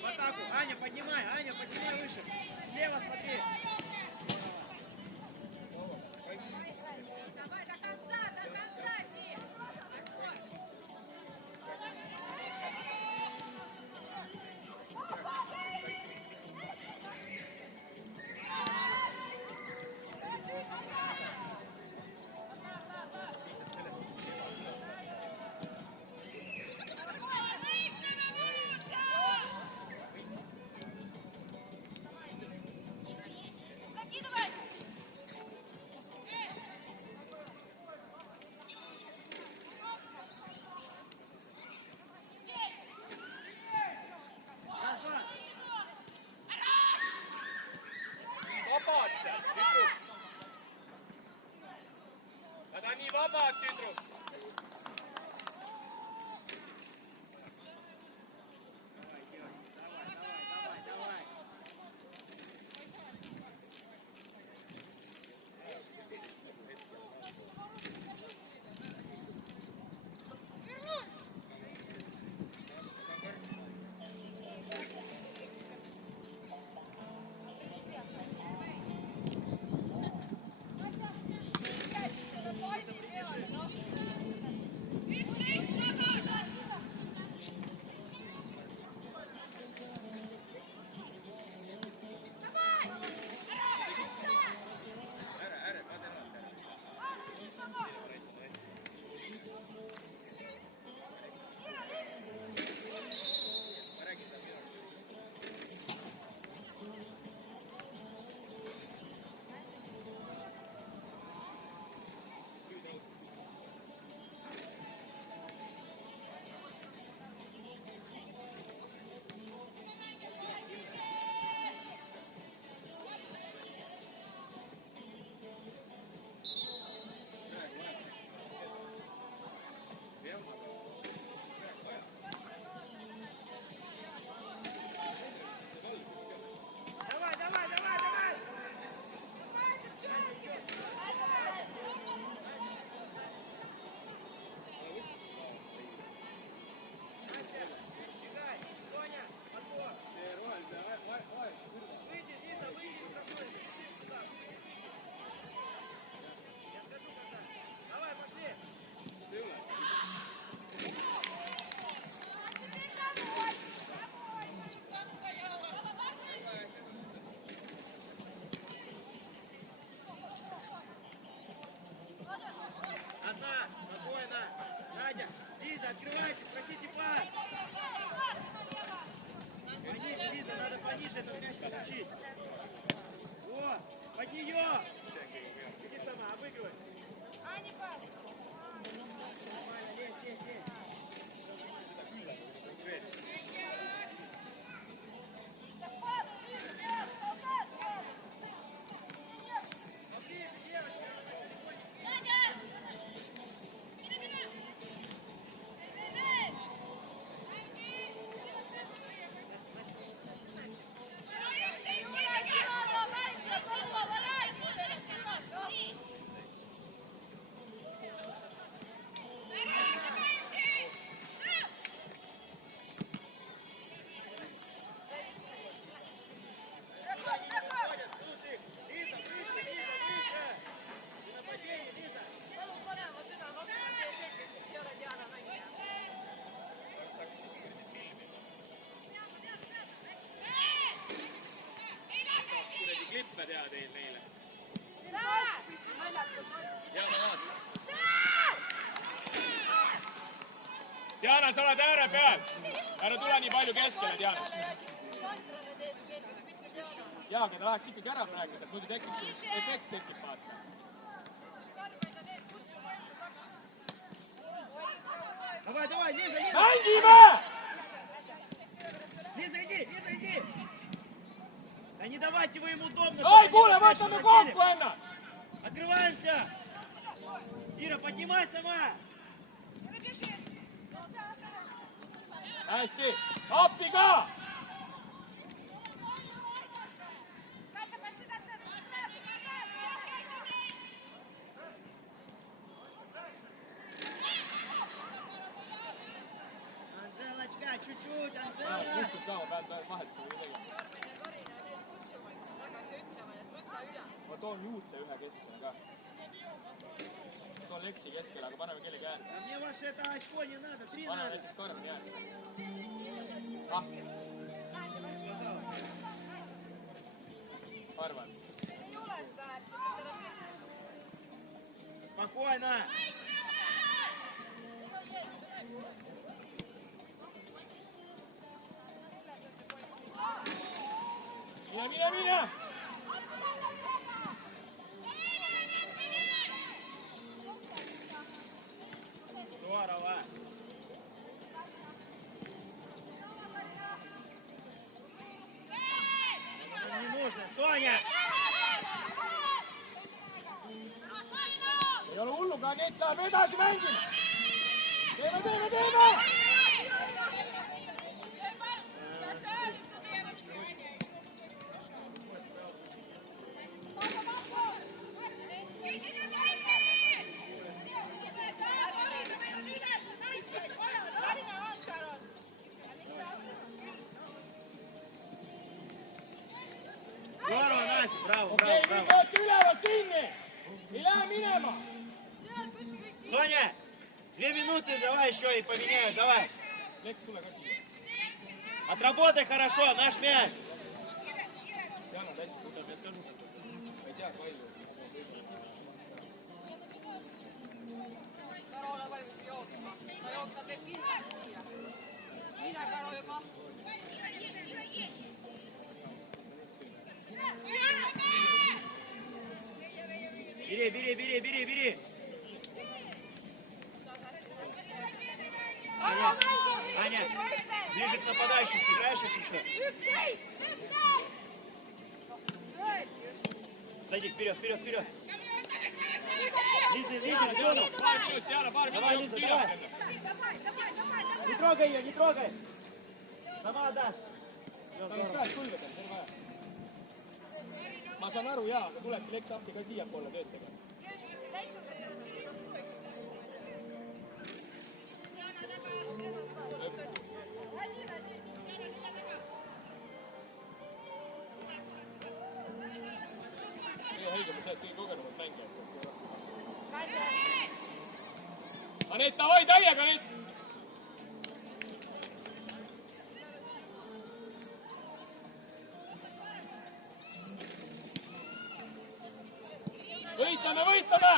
в атаку. Аня, поднимай выше. Слева смотри. Давай до конца, Дим. Vabad seal, tüdruk. Nad on nii vabad, tüdruk. Телефон не делай, но... открывайте, просите пас. Пониже, Лиза, надо пониже этот мяч получить. О, под нее. Иди сама, обыгрывай. Ани, пас. Нормально, лезь. Поближе, девочка. Klippe teha teil meile. Diana, sa oled ääre peal. Ära tule nii palju keskele, Diana. Jaa, aga ta läheks ikkagi ära praegu, sealt muidu efekt tekib, vaata. Давай, Лиза! Mängime! Лиза, иди! Да не давайте вы ему удобно. Ай, kuule, võtame kokku ennast! Открываемся! Ира, поднимай сама! Hästi, appi ka! Анжелочка, чуть-чуть, Анжела! Istus ka, ma pean vahet seda tegema. Ma toon juurde ühe keskele ka. Ma toon Leksi keskele, aga paneme kellegi äärde. Мне ваше это очко не надо, 3 Pane надо. näiteks Karmi äärde. Ah, arvan. Спокойно! Mine! Здорово! Не нужно, Соня! Ei ole hullu, ka Anett läheb edasi mängima. Teeme! Здорово, Настя! Браво! Okei, nüüd võeti ülevalt kinni. Ei lähe minema. Соня! 2 минуты, давай еще и поменяю, давай! Leks, tule ka siia. Отработай хорошо, наш мяч! Jana, täitsa tuleb ees ka suhelda. Ma ei tea, palju. Karo, ole valmis jooksma. Ta jooksma teeb kindlasti siia. Mine, Karo, juba. Бери! Аня, ближе к нападающим сыграешь, если что? Зайди, вперед! Лиза, Лизону! Давай, Лиза, давай! Не трогай ее, не трогай! Сама отдаст! Käes kulge peal, terve aja. Ma saan aru, jaa, aga tulebki Leks appi ka siiapoole tööd tegema. Kõige õigem on see, et kõige kogenumad mängijad. Anett, davai, täiega, Anett! Võitleme!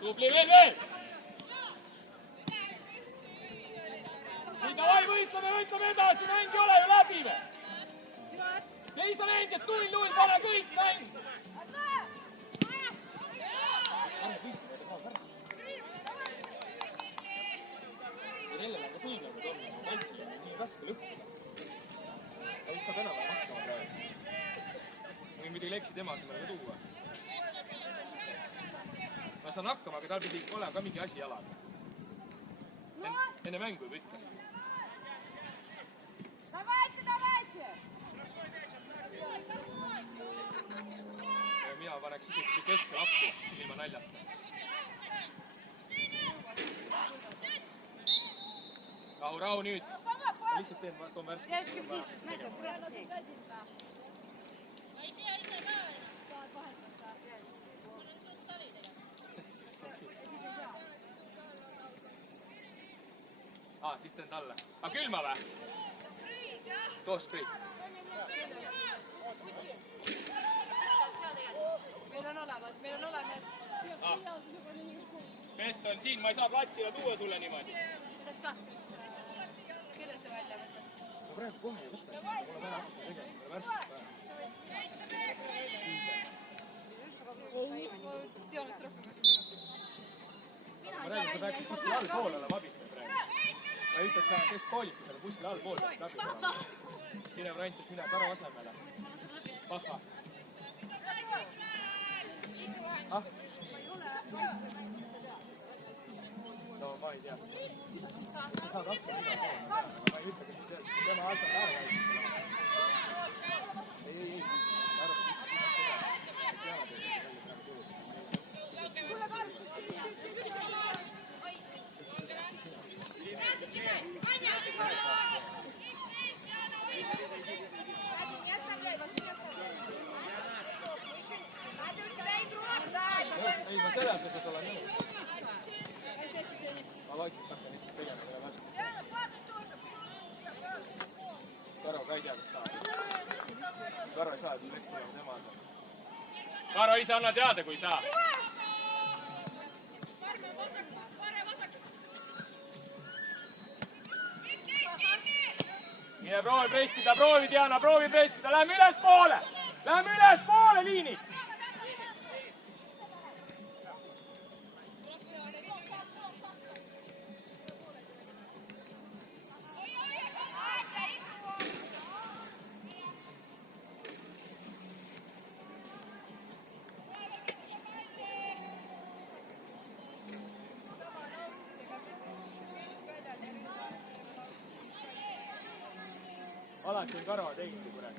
Tubli veel! võitleme edasi, mäng ei ole ju läbi me. Seisa mees, 0-0, pane kõik mäng. Jälle läheb põlvega tormima, kaitsele on nii raske lõhkuda. Aga mis saab enam-vähem hakkama praegu? Võin midagi leksi tema asemel ka tuua. Ma saan hakkama, aga tal pidi olema ka mingi asi jalaga. Enne mängu juba ütle. Давайте, давайте! Ja mina paneks isegi see keskel appi, ilma naljata. Rahu nüüd. Lihtsalt teen, toon värske. Девочки, вниз, Настя, здравствуйте. Siis teen talle. Aga külma või? Too sprit. Meil on olemas. Pett on siin, ma ei saa platsile tuua sulle niimoodi. Kelle see välja võtad? No praegu kohe ei võtta. Pole täna hakata tegema, pole värskelt vaja. Teadest rohkem kas minust. Ma räägin, sa peaksid kuskil allpool olema abistaja praegu. Ma ütled ka keskpoolikusele kuskil allpool peaks läbi olema. Sine variant, et mine Karo asemele. Pahva. No ma ei tea. Sa saad hakkama mida poole. Ma ei ütle, kas tema asjad ära käib. Ei. Ei, ma selles osas olen nõus. Ma vaikselt hakkan lihtsalt tegema selle värskelt. Karo ka ei tea, kas saab. Karo ei saa, et läks tegema tema anda. Karo ise anna teada, kui saa. Mine proovi pressida, proovi Diana, proovi pressida. Lähme ülespoole liini. Alati on Karo teinud kurat.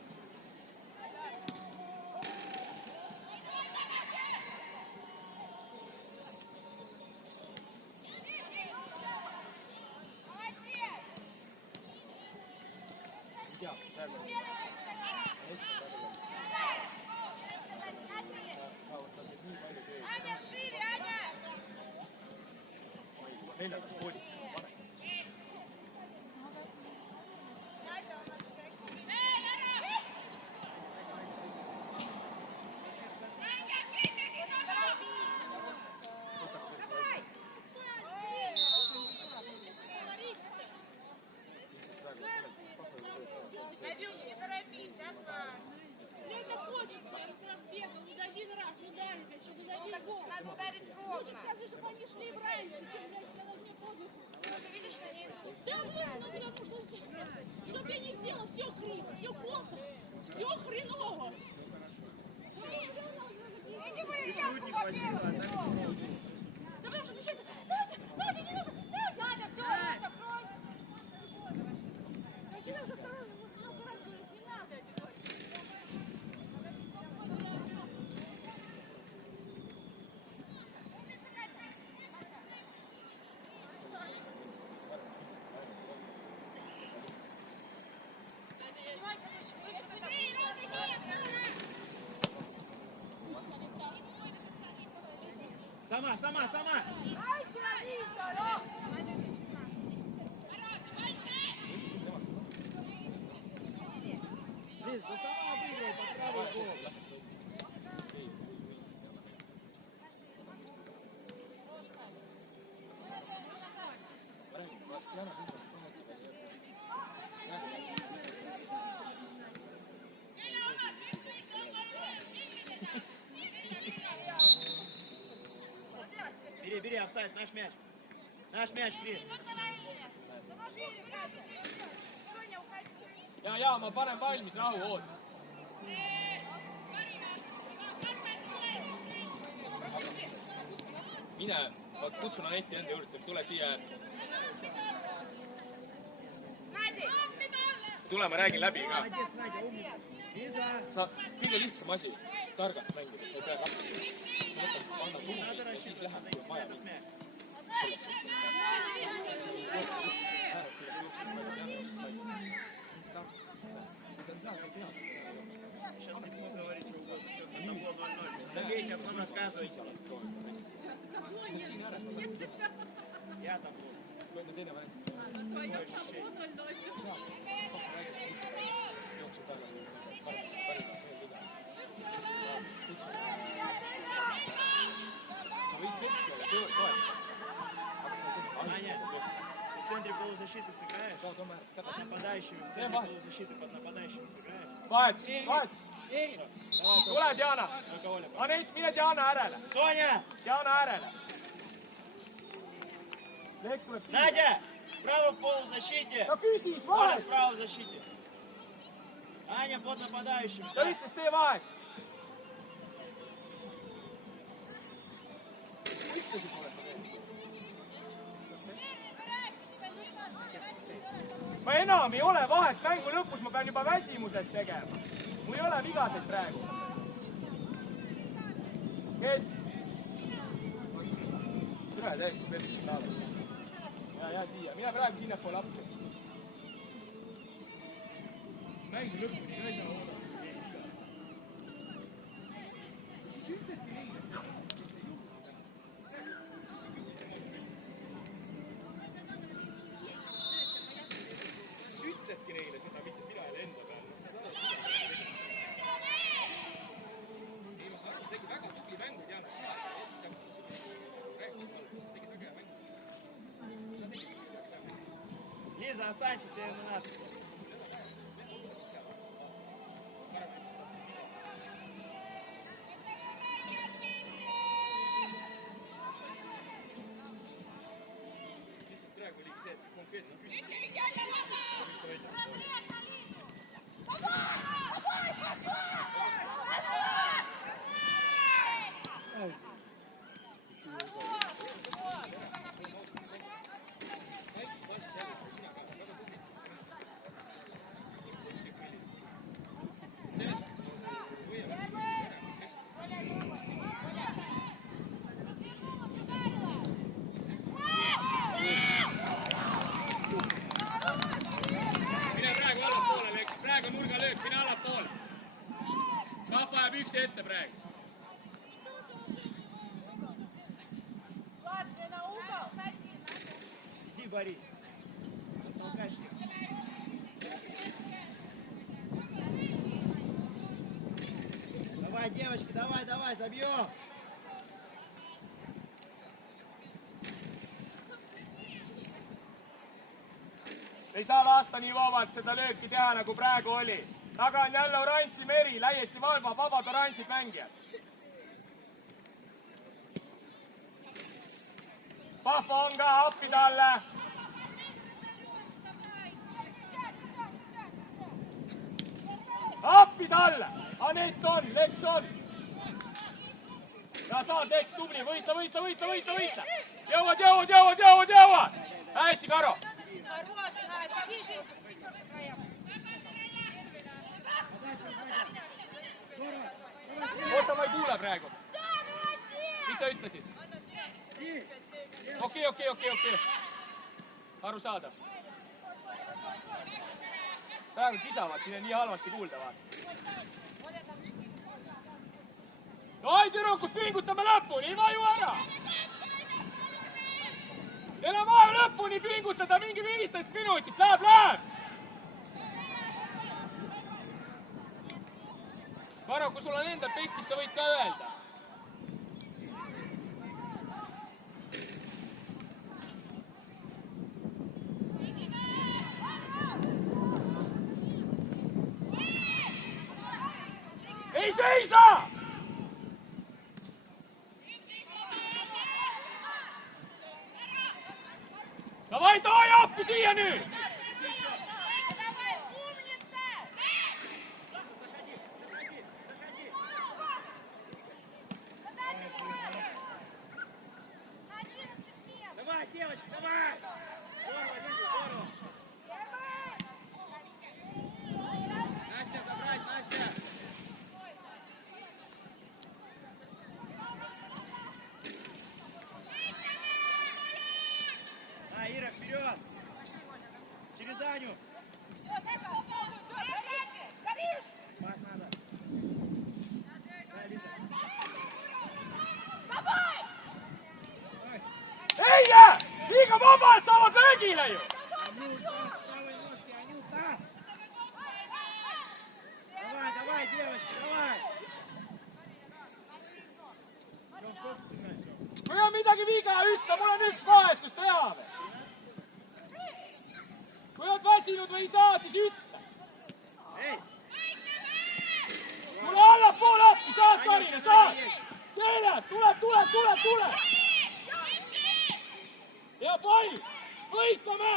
Neljandast koolist pane. Надюх, не торопись, одна. Это хочется, я сразу бегал, не за один раз ударить, еще не за один гол. Надо ударить Лучше ровно. скажи, чтобы они шли раньше, чем взять тебя возьми под руку. Ну, ты видишь, на ней... Да, ну, потому что чтоб я не сделал, все криво, все косо, все хреново. Чуть-чуть не хватило, а так Давай уже начнется. Надя, не надо. Надя, все, закрой. Начинай уже второй, много раз говорит, не надо этого. Сама! Лиз, да сама обыгрывай под правый гол. офсайд, наш мяч. Наш мяч, Крис. Ja ma panen valmis, rahu oot. Mine, ma kutsun Anetti enda juurde, tule siia. Tule, ma räägin läbi ka. Sa kõige lihtsam asi, targalt mängida, sa ei pea kapsi. Sa võtad, anna suundi ja siis läheb kui vaja. Сейчас не буду говорить, что угодно. Счет на табло 0-0. Забейте, а потом рассказывайте. Я там буду. На твоем табло 0-0. Sa võid keskele toetada. Аня, в центре полузащиты сыграешь? Под нападающими. В центре полузащиты под нападающими сыграешь? Vahets! Tule, Diana! Anett, mine Diana äärele! Соня! Diana äärele! Leheks tuleb siia. Надя! Справа в полузащите! No küsis Оля vahet! справа в защите! Аня под нападающими! Ta ütles tee vahet! Ma enam ei ole vahet, mängu lõpus ma pean juba väsimusest tegema. Mul ei ole vigaseid praegu. Kes? Tule täiesti persilt laale. Ja siia. Mine praegu sinna poole appi. Mängu lõpuni ka ei saa oodata. Siis ütledki neile seda, mitte sina jälle enda peale. Ei, ma saan aru, sa tegid väga tubli mängu, tean, sina Лиза, останься, ты на наш. lihtsalt praegu oligi see, et see konkreetselt küsis. Miks sa võid? Mine praegu allapoole, Leks. Praegu nurgalöök, mine allapoole. Kahva jääb üksi ette praegu. Иди, Борис. Растолкайся. Давай, девочки, давай, забьем. Ei saa lasta nii vabalt seda lööki teha, nagu praegu oli. Taga on jälle oranži meri, täiesti vabad oranžid mängijad. Pahva on ka, appi talle. Appi talle! Anett on, Leks on. Ja saad, Leks, tubli, võita. Jõuad. Hästi, Karo. Oota, ma ei kuule praegu. Mis sa ütlesid? Okei. Arusaadav. Praegu kisavad, siin on nii halvasti kuulda, vaata. No ai, tüdrukud, pingutame lõpuni, ei vaju ära! Meil on vaja lõpuni pingutada, mingi 15 minutit, läheb! Karo, kui sul on endal pekkis, sa võid ka öelda. Ei seisa! välja nüüd! Давай, умница! На 11 метров! Давай, девочка, давай! Здорово, Лиза, здорово! Настя, забрать, Настя! Да, Ира, вперед! Через Аню! Пас надо! Да, Лиза! Eile! Liiga vabalt saavad löögile ju! Анюта, с правой ножки, Анюта! Давай, давай, девочки, давай! Joon, kohtusi me, Joon. Kui on midagi viga, ütle, mul on üks vahetus teha või? Kui oled väsinud või ei saa, siis ütle. Ei! Mule allapoole appi, saad Karina, saad! Seljas, tuleb! Ja pall! Võitleme!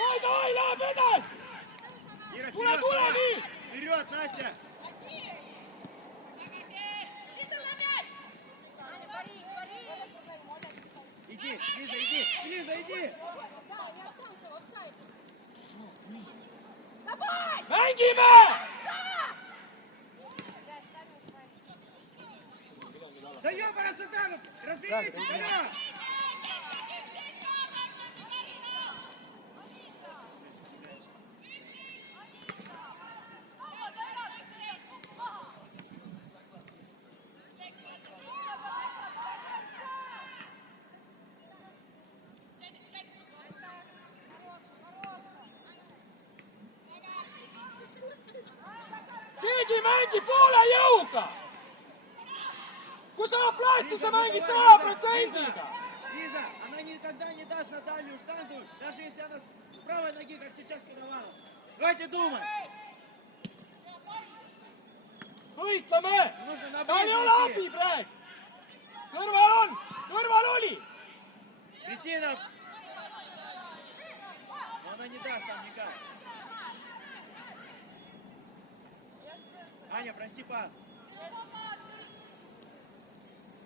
Oi, läheb edasi! Ира, Tule, вперед, tule давай! nüüd! Вперед, Настя! Лиза, на мяч! Иди, Лиза, иди! Лиза, иди! Давай! Mängime! Да ёбара сюда! Разберите, вперед! Keegi mängib poole jõuga! Kui saab platsi, sa mängid 100%-ga! Лиза, она никогда не даст на дальнюю штангу, даже если она с правой ноги, как сейчас подавала. Давайте думать. Võitleme! Нужно на Tal ei ole abi ближний идти. praegu! Kõrval on! Kõrval oli! Кристина. Но она не даст там никак. Аня, проси пас.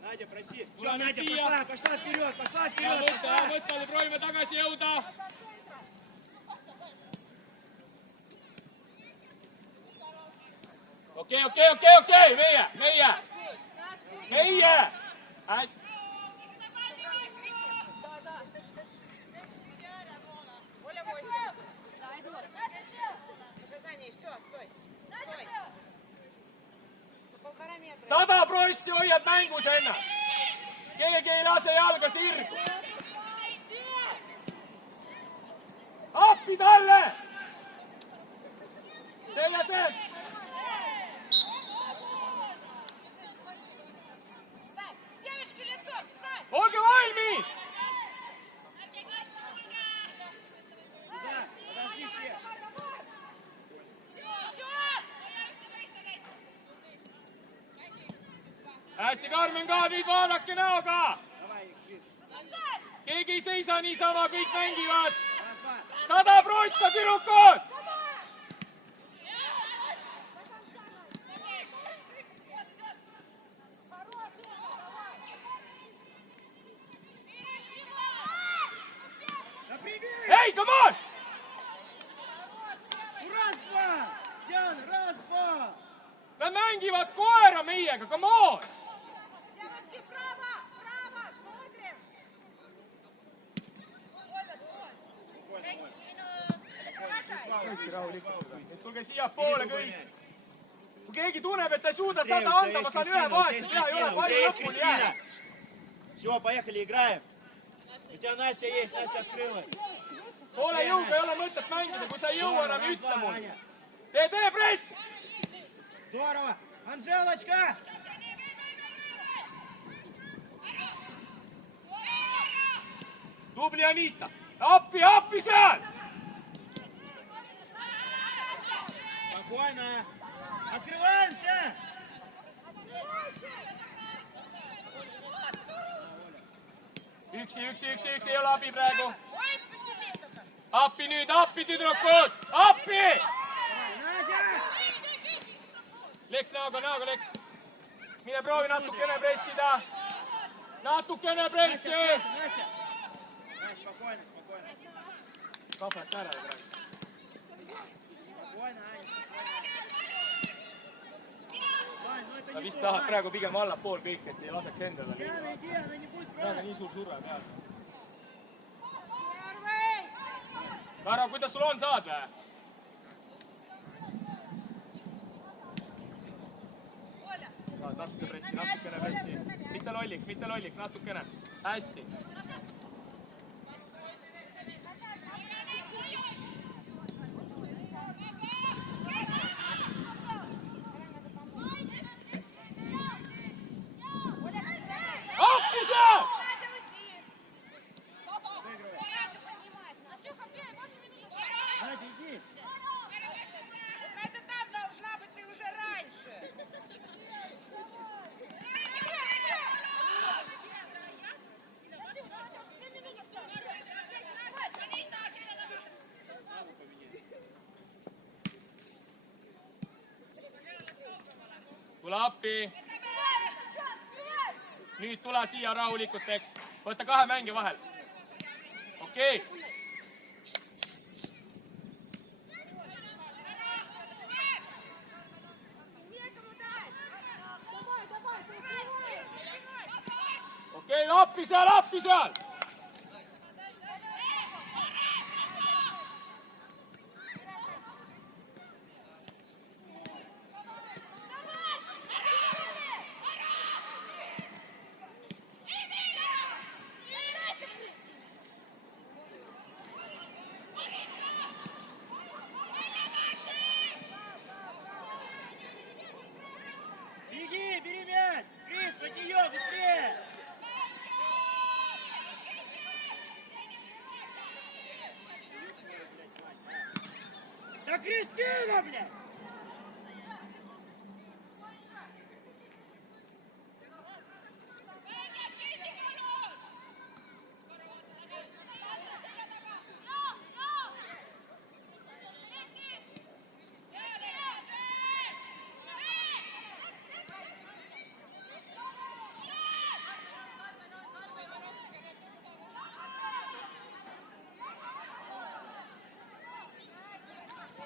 Надя, проси. Все, Tule Надя, nüüd siia. пошла вперед, Hea пошла. mõtle ja proovime tagasi jõuda! Okei, meie! Hästi! Оля, 8. Показания, все, стой. Стой. Полтора метра. 100 prossi hoiad mängus ennast! Keegi ei lase jalga sirgu! Appi talle! Selja sees! Встань. Девочка, лицо, встань. Olge valmis! Сюда, подошли все. Hästi, Karmen ka, nüüd vaadake näoga! Давай, Крис. Keegi ei seisa niisama, kõik mängivad! Пас. 100 prossa, tüdrukud! Напряги! Ei, come on! Раз, два! Диана, раз, два! Nad mängivad koera meiega, come on! Девочки, право, право, смотрим. Tulge siiapoole kõik! Kui keegi tunneb, et ta ei suuda 100 anda, ma saan ühe vahetuse teha, ei ole У тебя palju есть lõpuni Кристина. jäänud. Все, поехали, играем. У тебя Настя есть, Настя открылась. Poole jõuga ei ole mõtet mängida, kui sa ei jõua enam, ütle mulle. Tee press! Здорово! Анжелочка! Tubli Anita! Appi seal! Спокойно! Открываемся! Üksi ei ole abi praegu. Ой, по себе только. Appi nüüd, appi tüdrukud! Appi! Leks näoga, Leks. Mine proovi natukene pressida. Natukene pressi! Настя, спокойно. Kahvlat ära praegu. Спокойно, Аня, спокойно. Ta vist tahab praegu pigem allapool kõik, et ei laseks endale. Диана, иди, она не будет Praegu брать. nii suur surve peal. Первый. Karo, kuidas sul on, saad või? Оля. Saad natukene pressi. Mitte lolliks, natukene. Hästi. Appi see! Надя, уйди. Надя, поднимай. Настюха, бей, больше минуты. Надя, иди. Надя там должна быть, ты уже раньше. Tule appi. Nüüd tule siia rahulikult, eks. Võta 2 mängi vahel. Okei. Okei, appi seal! Беги, бери мяч. Крис, под нее, быстрее. Да Кристина, блядь!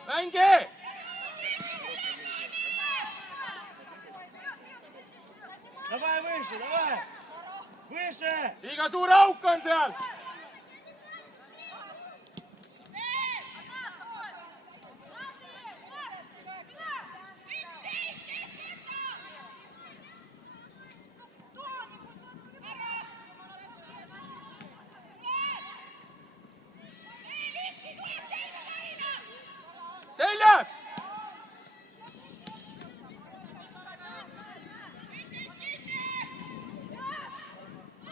Mängi! Давай выше, давай! Выше! Liiga suur auk on seal! Seljas!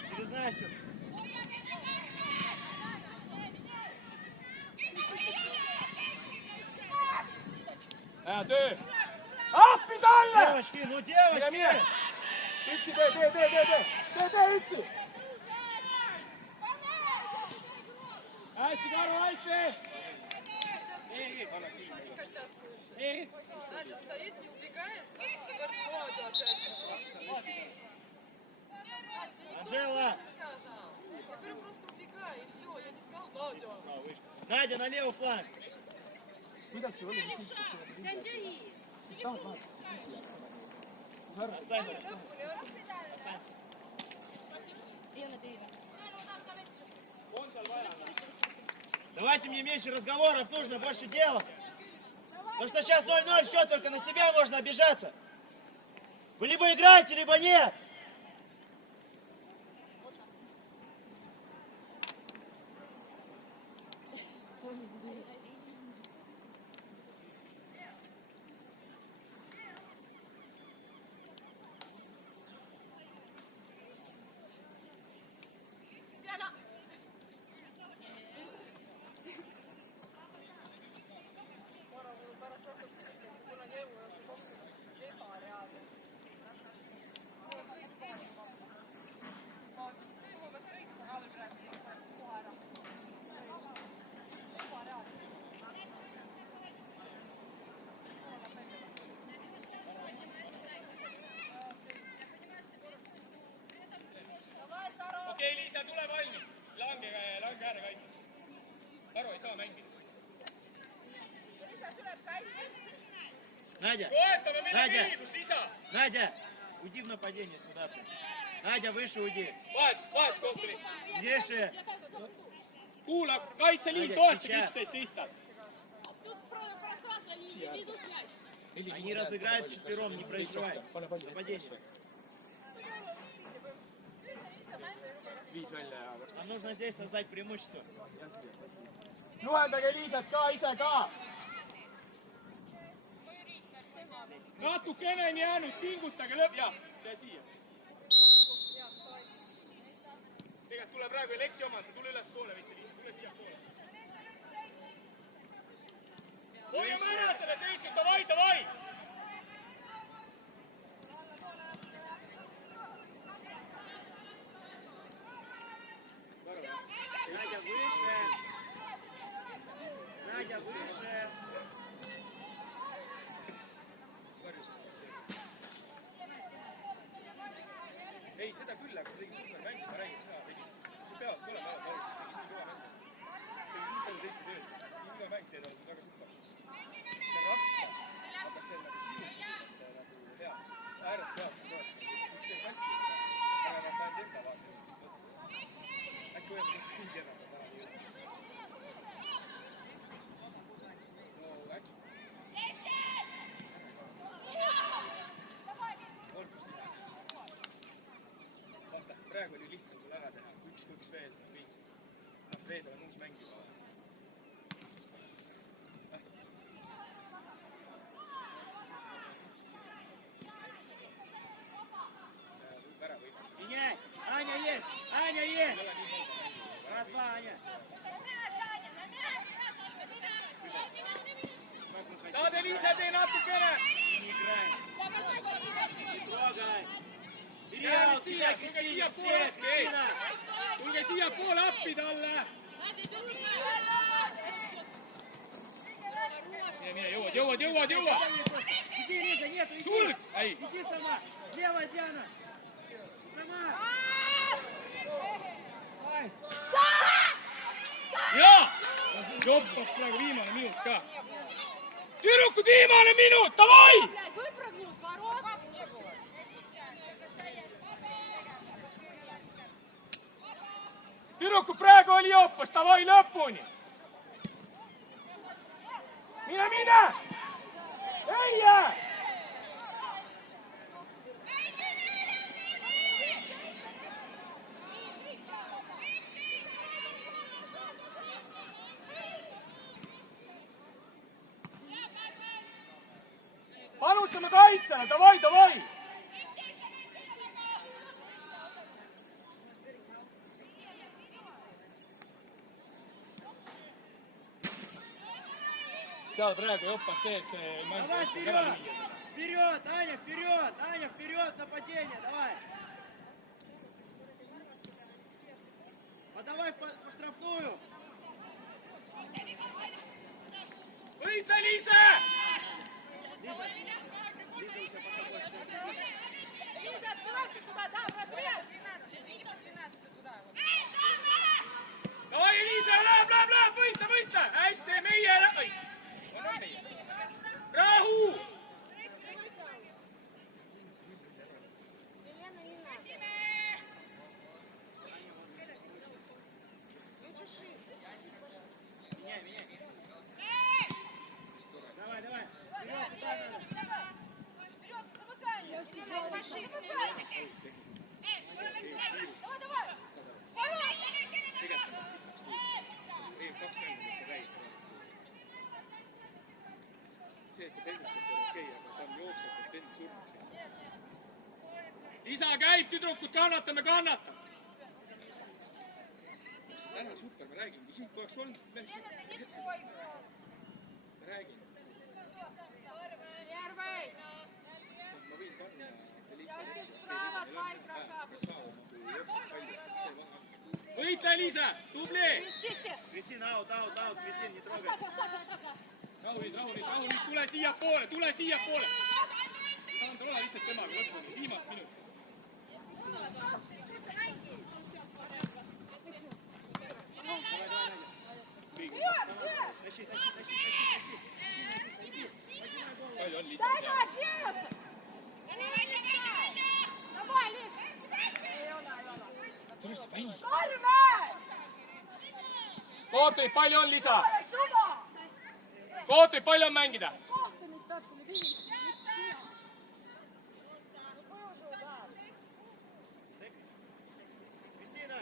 Через Настю. Hea töö! Appi talle! Девочки, ну девочки! Mine! Üksi tee üksi! Hästi, Karu, hästi! Надя стоит, не убегает, просто говорит, Володя опять. Анжела! Я говорю, просто убегай, и все, я не сказал Володя. Надя, на левый фланг! Kuidas see oli? Останься. Останься. Давайте мне меньше разговоров, нужно больше делать. Потому что сейчас 0-0 счет, только на себя можно обижаться. Вы либо играете, либо нет. äärekaitses. Karo ei saa mängida. Надя, Toetame, meil on Надя, õigus, Lisa! Надя, уйди в нападение сюда. Надя, выше уйди. Vahetus kohtunik. Здесь же. Kuula, kaitseliin, Надя, toetage сейчас. üksteist lihtsalt. Тут пространство, они не ведут мяч. Они разыграют четвером, не проигрывай. Нападение. Viis välja ja... Нам нужно здесь создать преимущество. Juhendage Liisat ka ise ka! Natukene on jäänud, pingutage lõpp... Jah, tee siia. Tegelikult tule praegu Eleksi omanse, tule üles poole, mitte Liisa, tule siia poole. Hoiame ära selle seisu, davai, davai! Надя, выше. Надя, выше. Ei, seda küll, aga sa tegid super mängi, ma räägin seda, tegid. Sul peavad olema ära paris, tegid nii kõva mängu. See oli nii palju teiste tööd. Nii kõva mäng teed olnud väga super. See on raske, aga see on nagu sinu, see nagu hea. Ääret peab toetama, siis see satsi ei hea. Aga nad peavad enda vaatama, mis mõtlema. Äkki võime kes kõigi enam täna nii üle. No äkki. Vaata, praegu oli lihtsam sul ära teha. Üks veel, kõik. Nad Reedel on uus mäng juba. Меняй! Аня есть! Аня есть! Раз, два, Аня. Saade Liisa, tee natukene! Не играй. Не трогай. Бери Jää аут, nüüd siia, кидай, tulge Кристина, siia poole вслед, appi, ei! Кристина. Tulge siia poole appi talle! Jõuad! Иди, Лиза, нет, иди. Sulg! Ei! Иди сама. Левая, Диана. Сама. Давай. Jaa! Joppas praegu viimane minut ka. Tüdrukud, viimane minut, davai! Выпрыгнул с ворот. Tüdrukud, praegu oli Joppas, davai lõpuni! Mine! Ei jää! Panustame kaitsele, davai! Seal praegu Joppas see, et see mäng Давай oskab ära вперед. lüüa. Вперед, Аня, вперед. Аня, вперед, нападение, давай. Подавай в штрафную. Võitle, Liise! Лиза, открывайся туда, да, прострел. Davai, Liise, läheb, võitle! Hästi, meie... Rahu! Давай. Isa käib, tüdrukud, kannatame! Täna super, ma räägin, kui siit poleks olnud, ma räägin. Ma võin panna Võitle, Liisa! Tubli! Кристина, аут, Кристина, не трогай. Rahunid, tule siia poole! Tahan olla lihtsalt temaga lõpuni, viimast minutit. palju on lisa? Давай, Лиз! Tule sa välja. Arve! Kootrid, palju on lisa? Suva! Kootrid, palju on mängida? Kohtunik peab selle vigistama, mitte sina. Koju sul tahab. Kristina!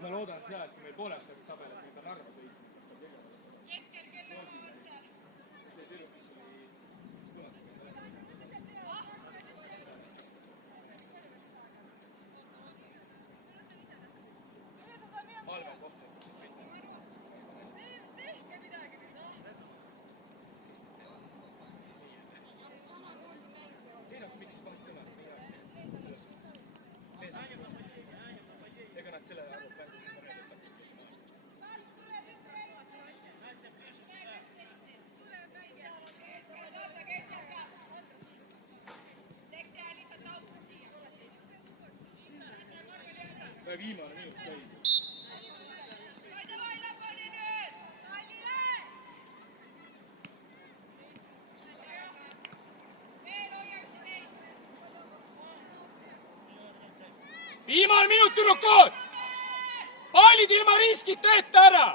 Ma loodan seda, et kui meil poolest läks tabel, et meil ta Narva sõitma. See tüdruk, mis oli Alve kohta. Ei noh, miks vahet ei ole? Ega nad selle arvab praegu viimane minut käib. Viimane minut, tüdrukud! Pallid ilma riskita ette ära!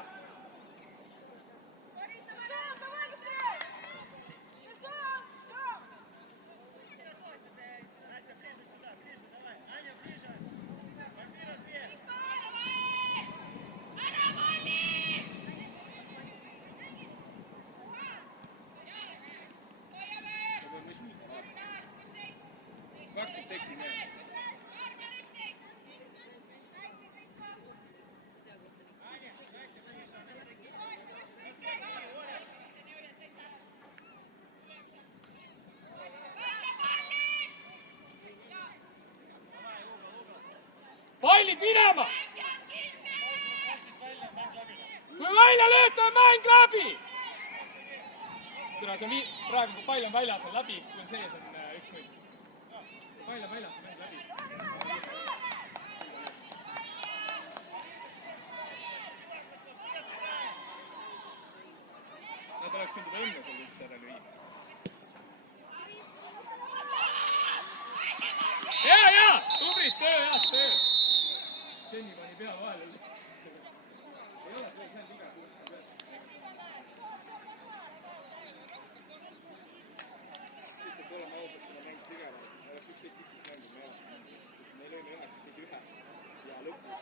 Pallid minema! Kui välja lööta, on mäng läbi! Kuna see praegu, kui pall on väljas, on läbi, kui on sees, on üks võit. Pall on väljas, on mäng läbi. Nad oleks võinud enne seal üks ära lüüa. Hea! Tublit töö, head töö! Senni pani pea vahele.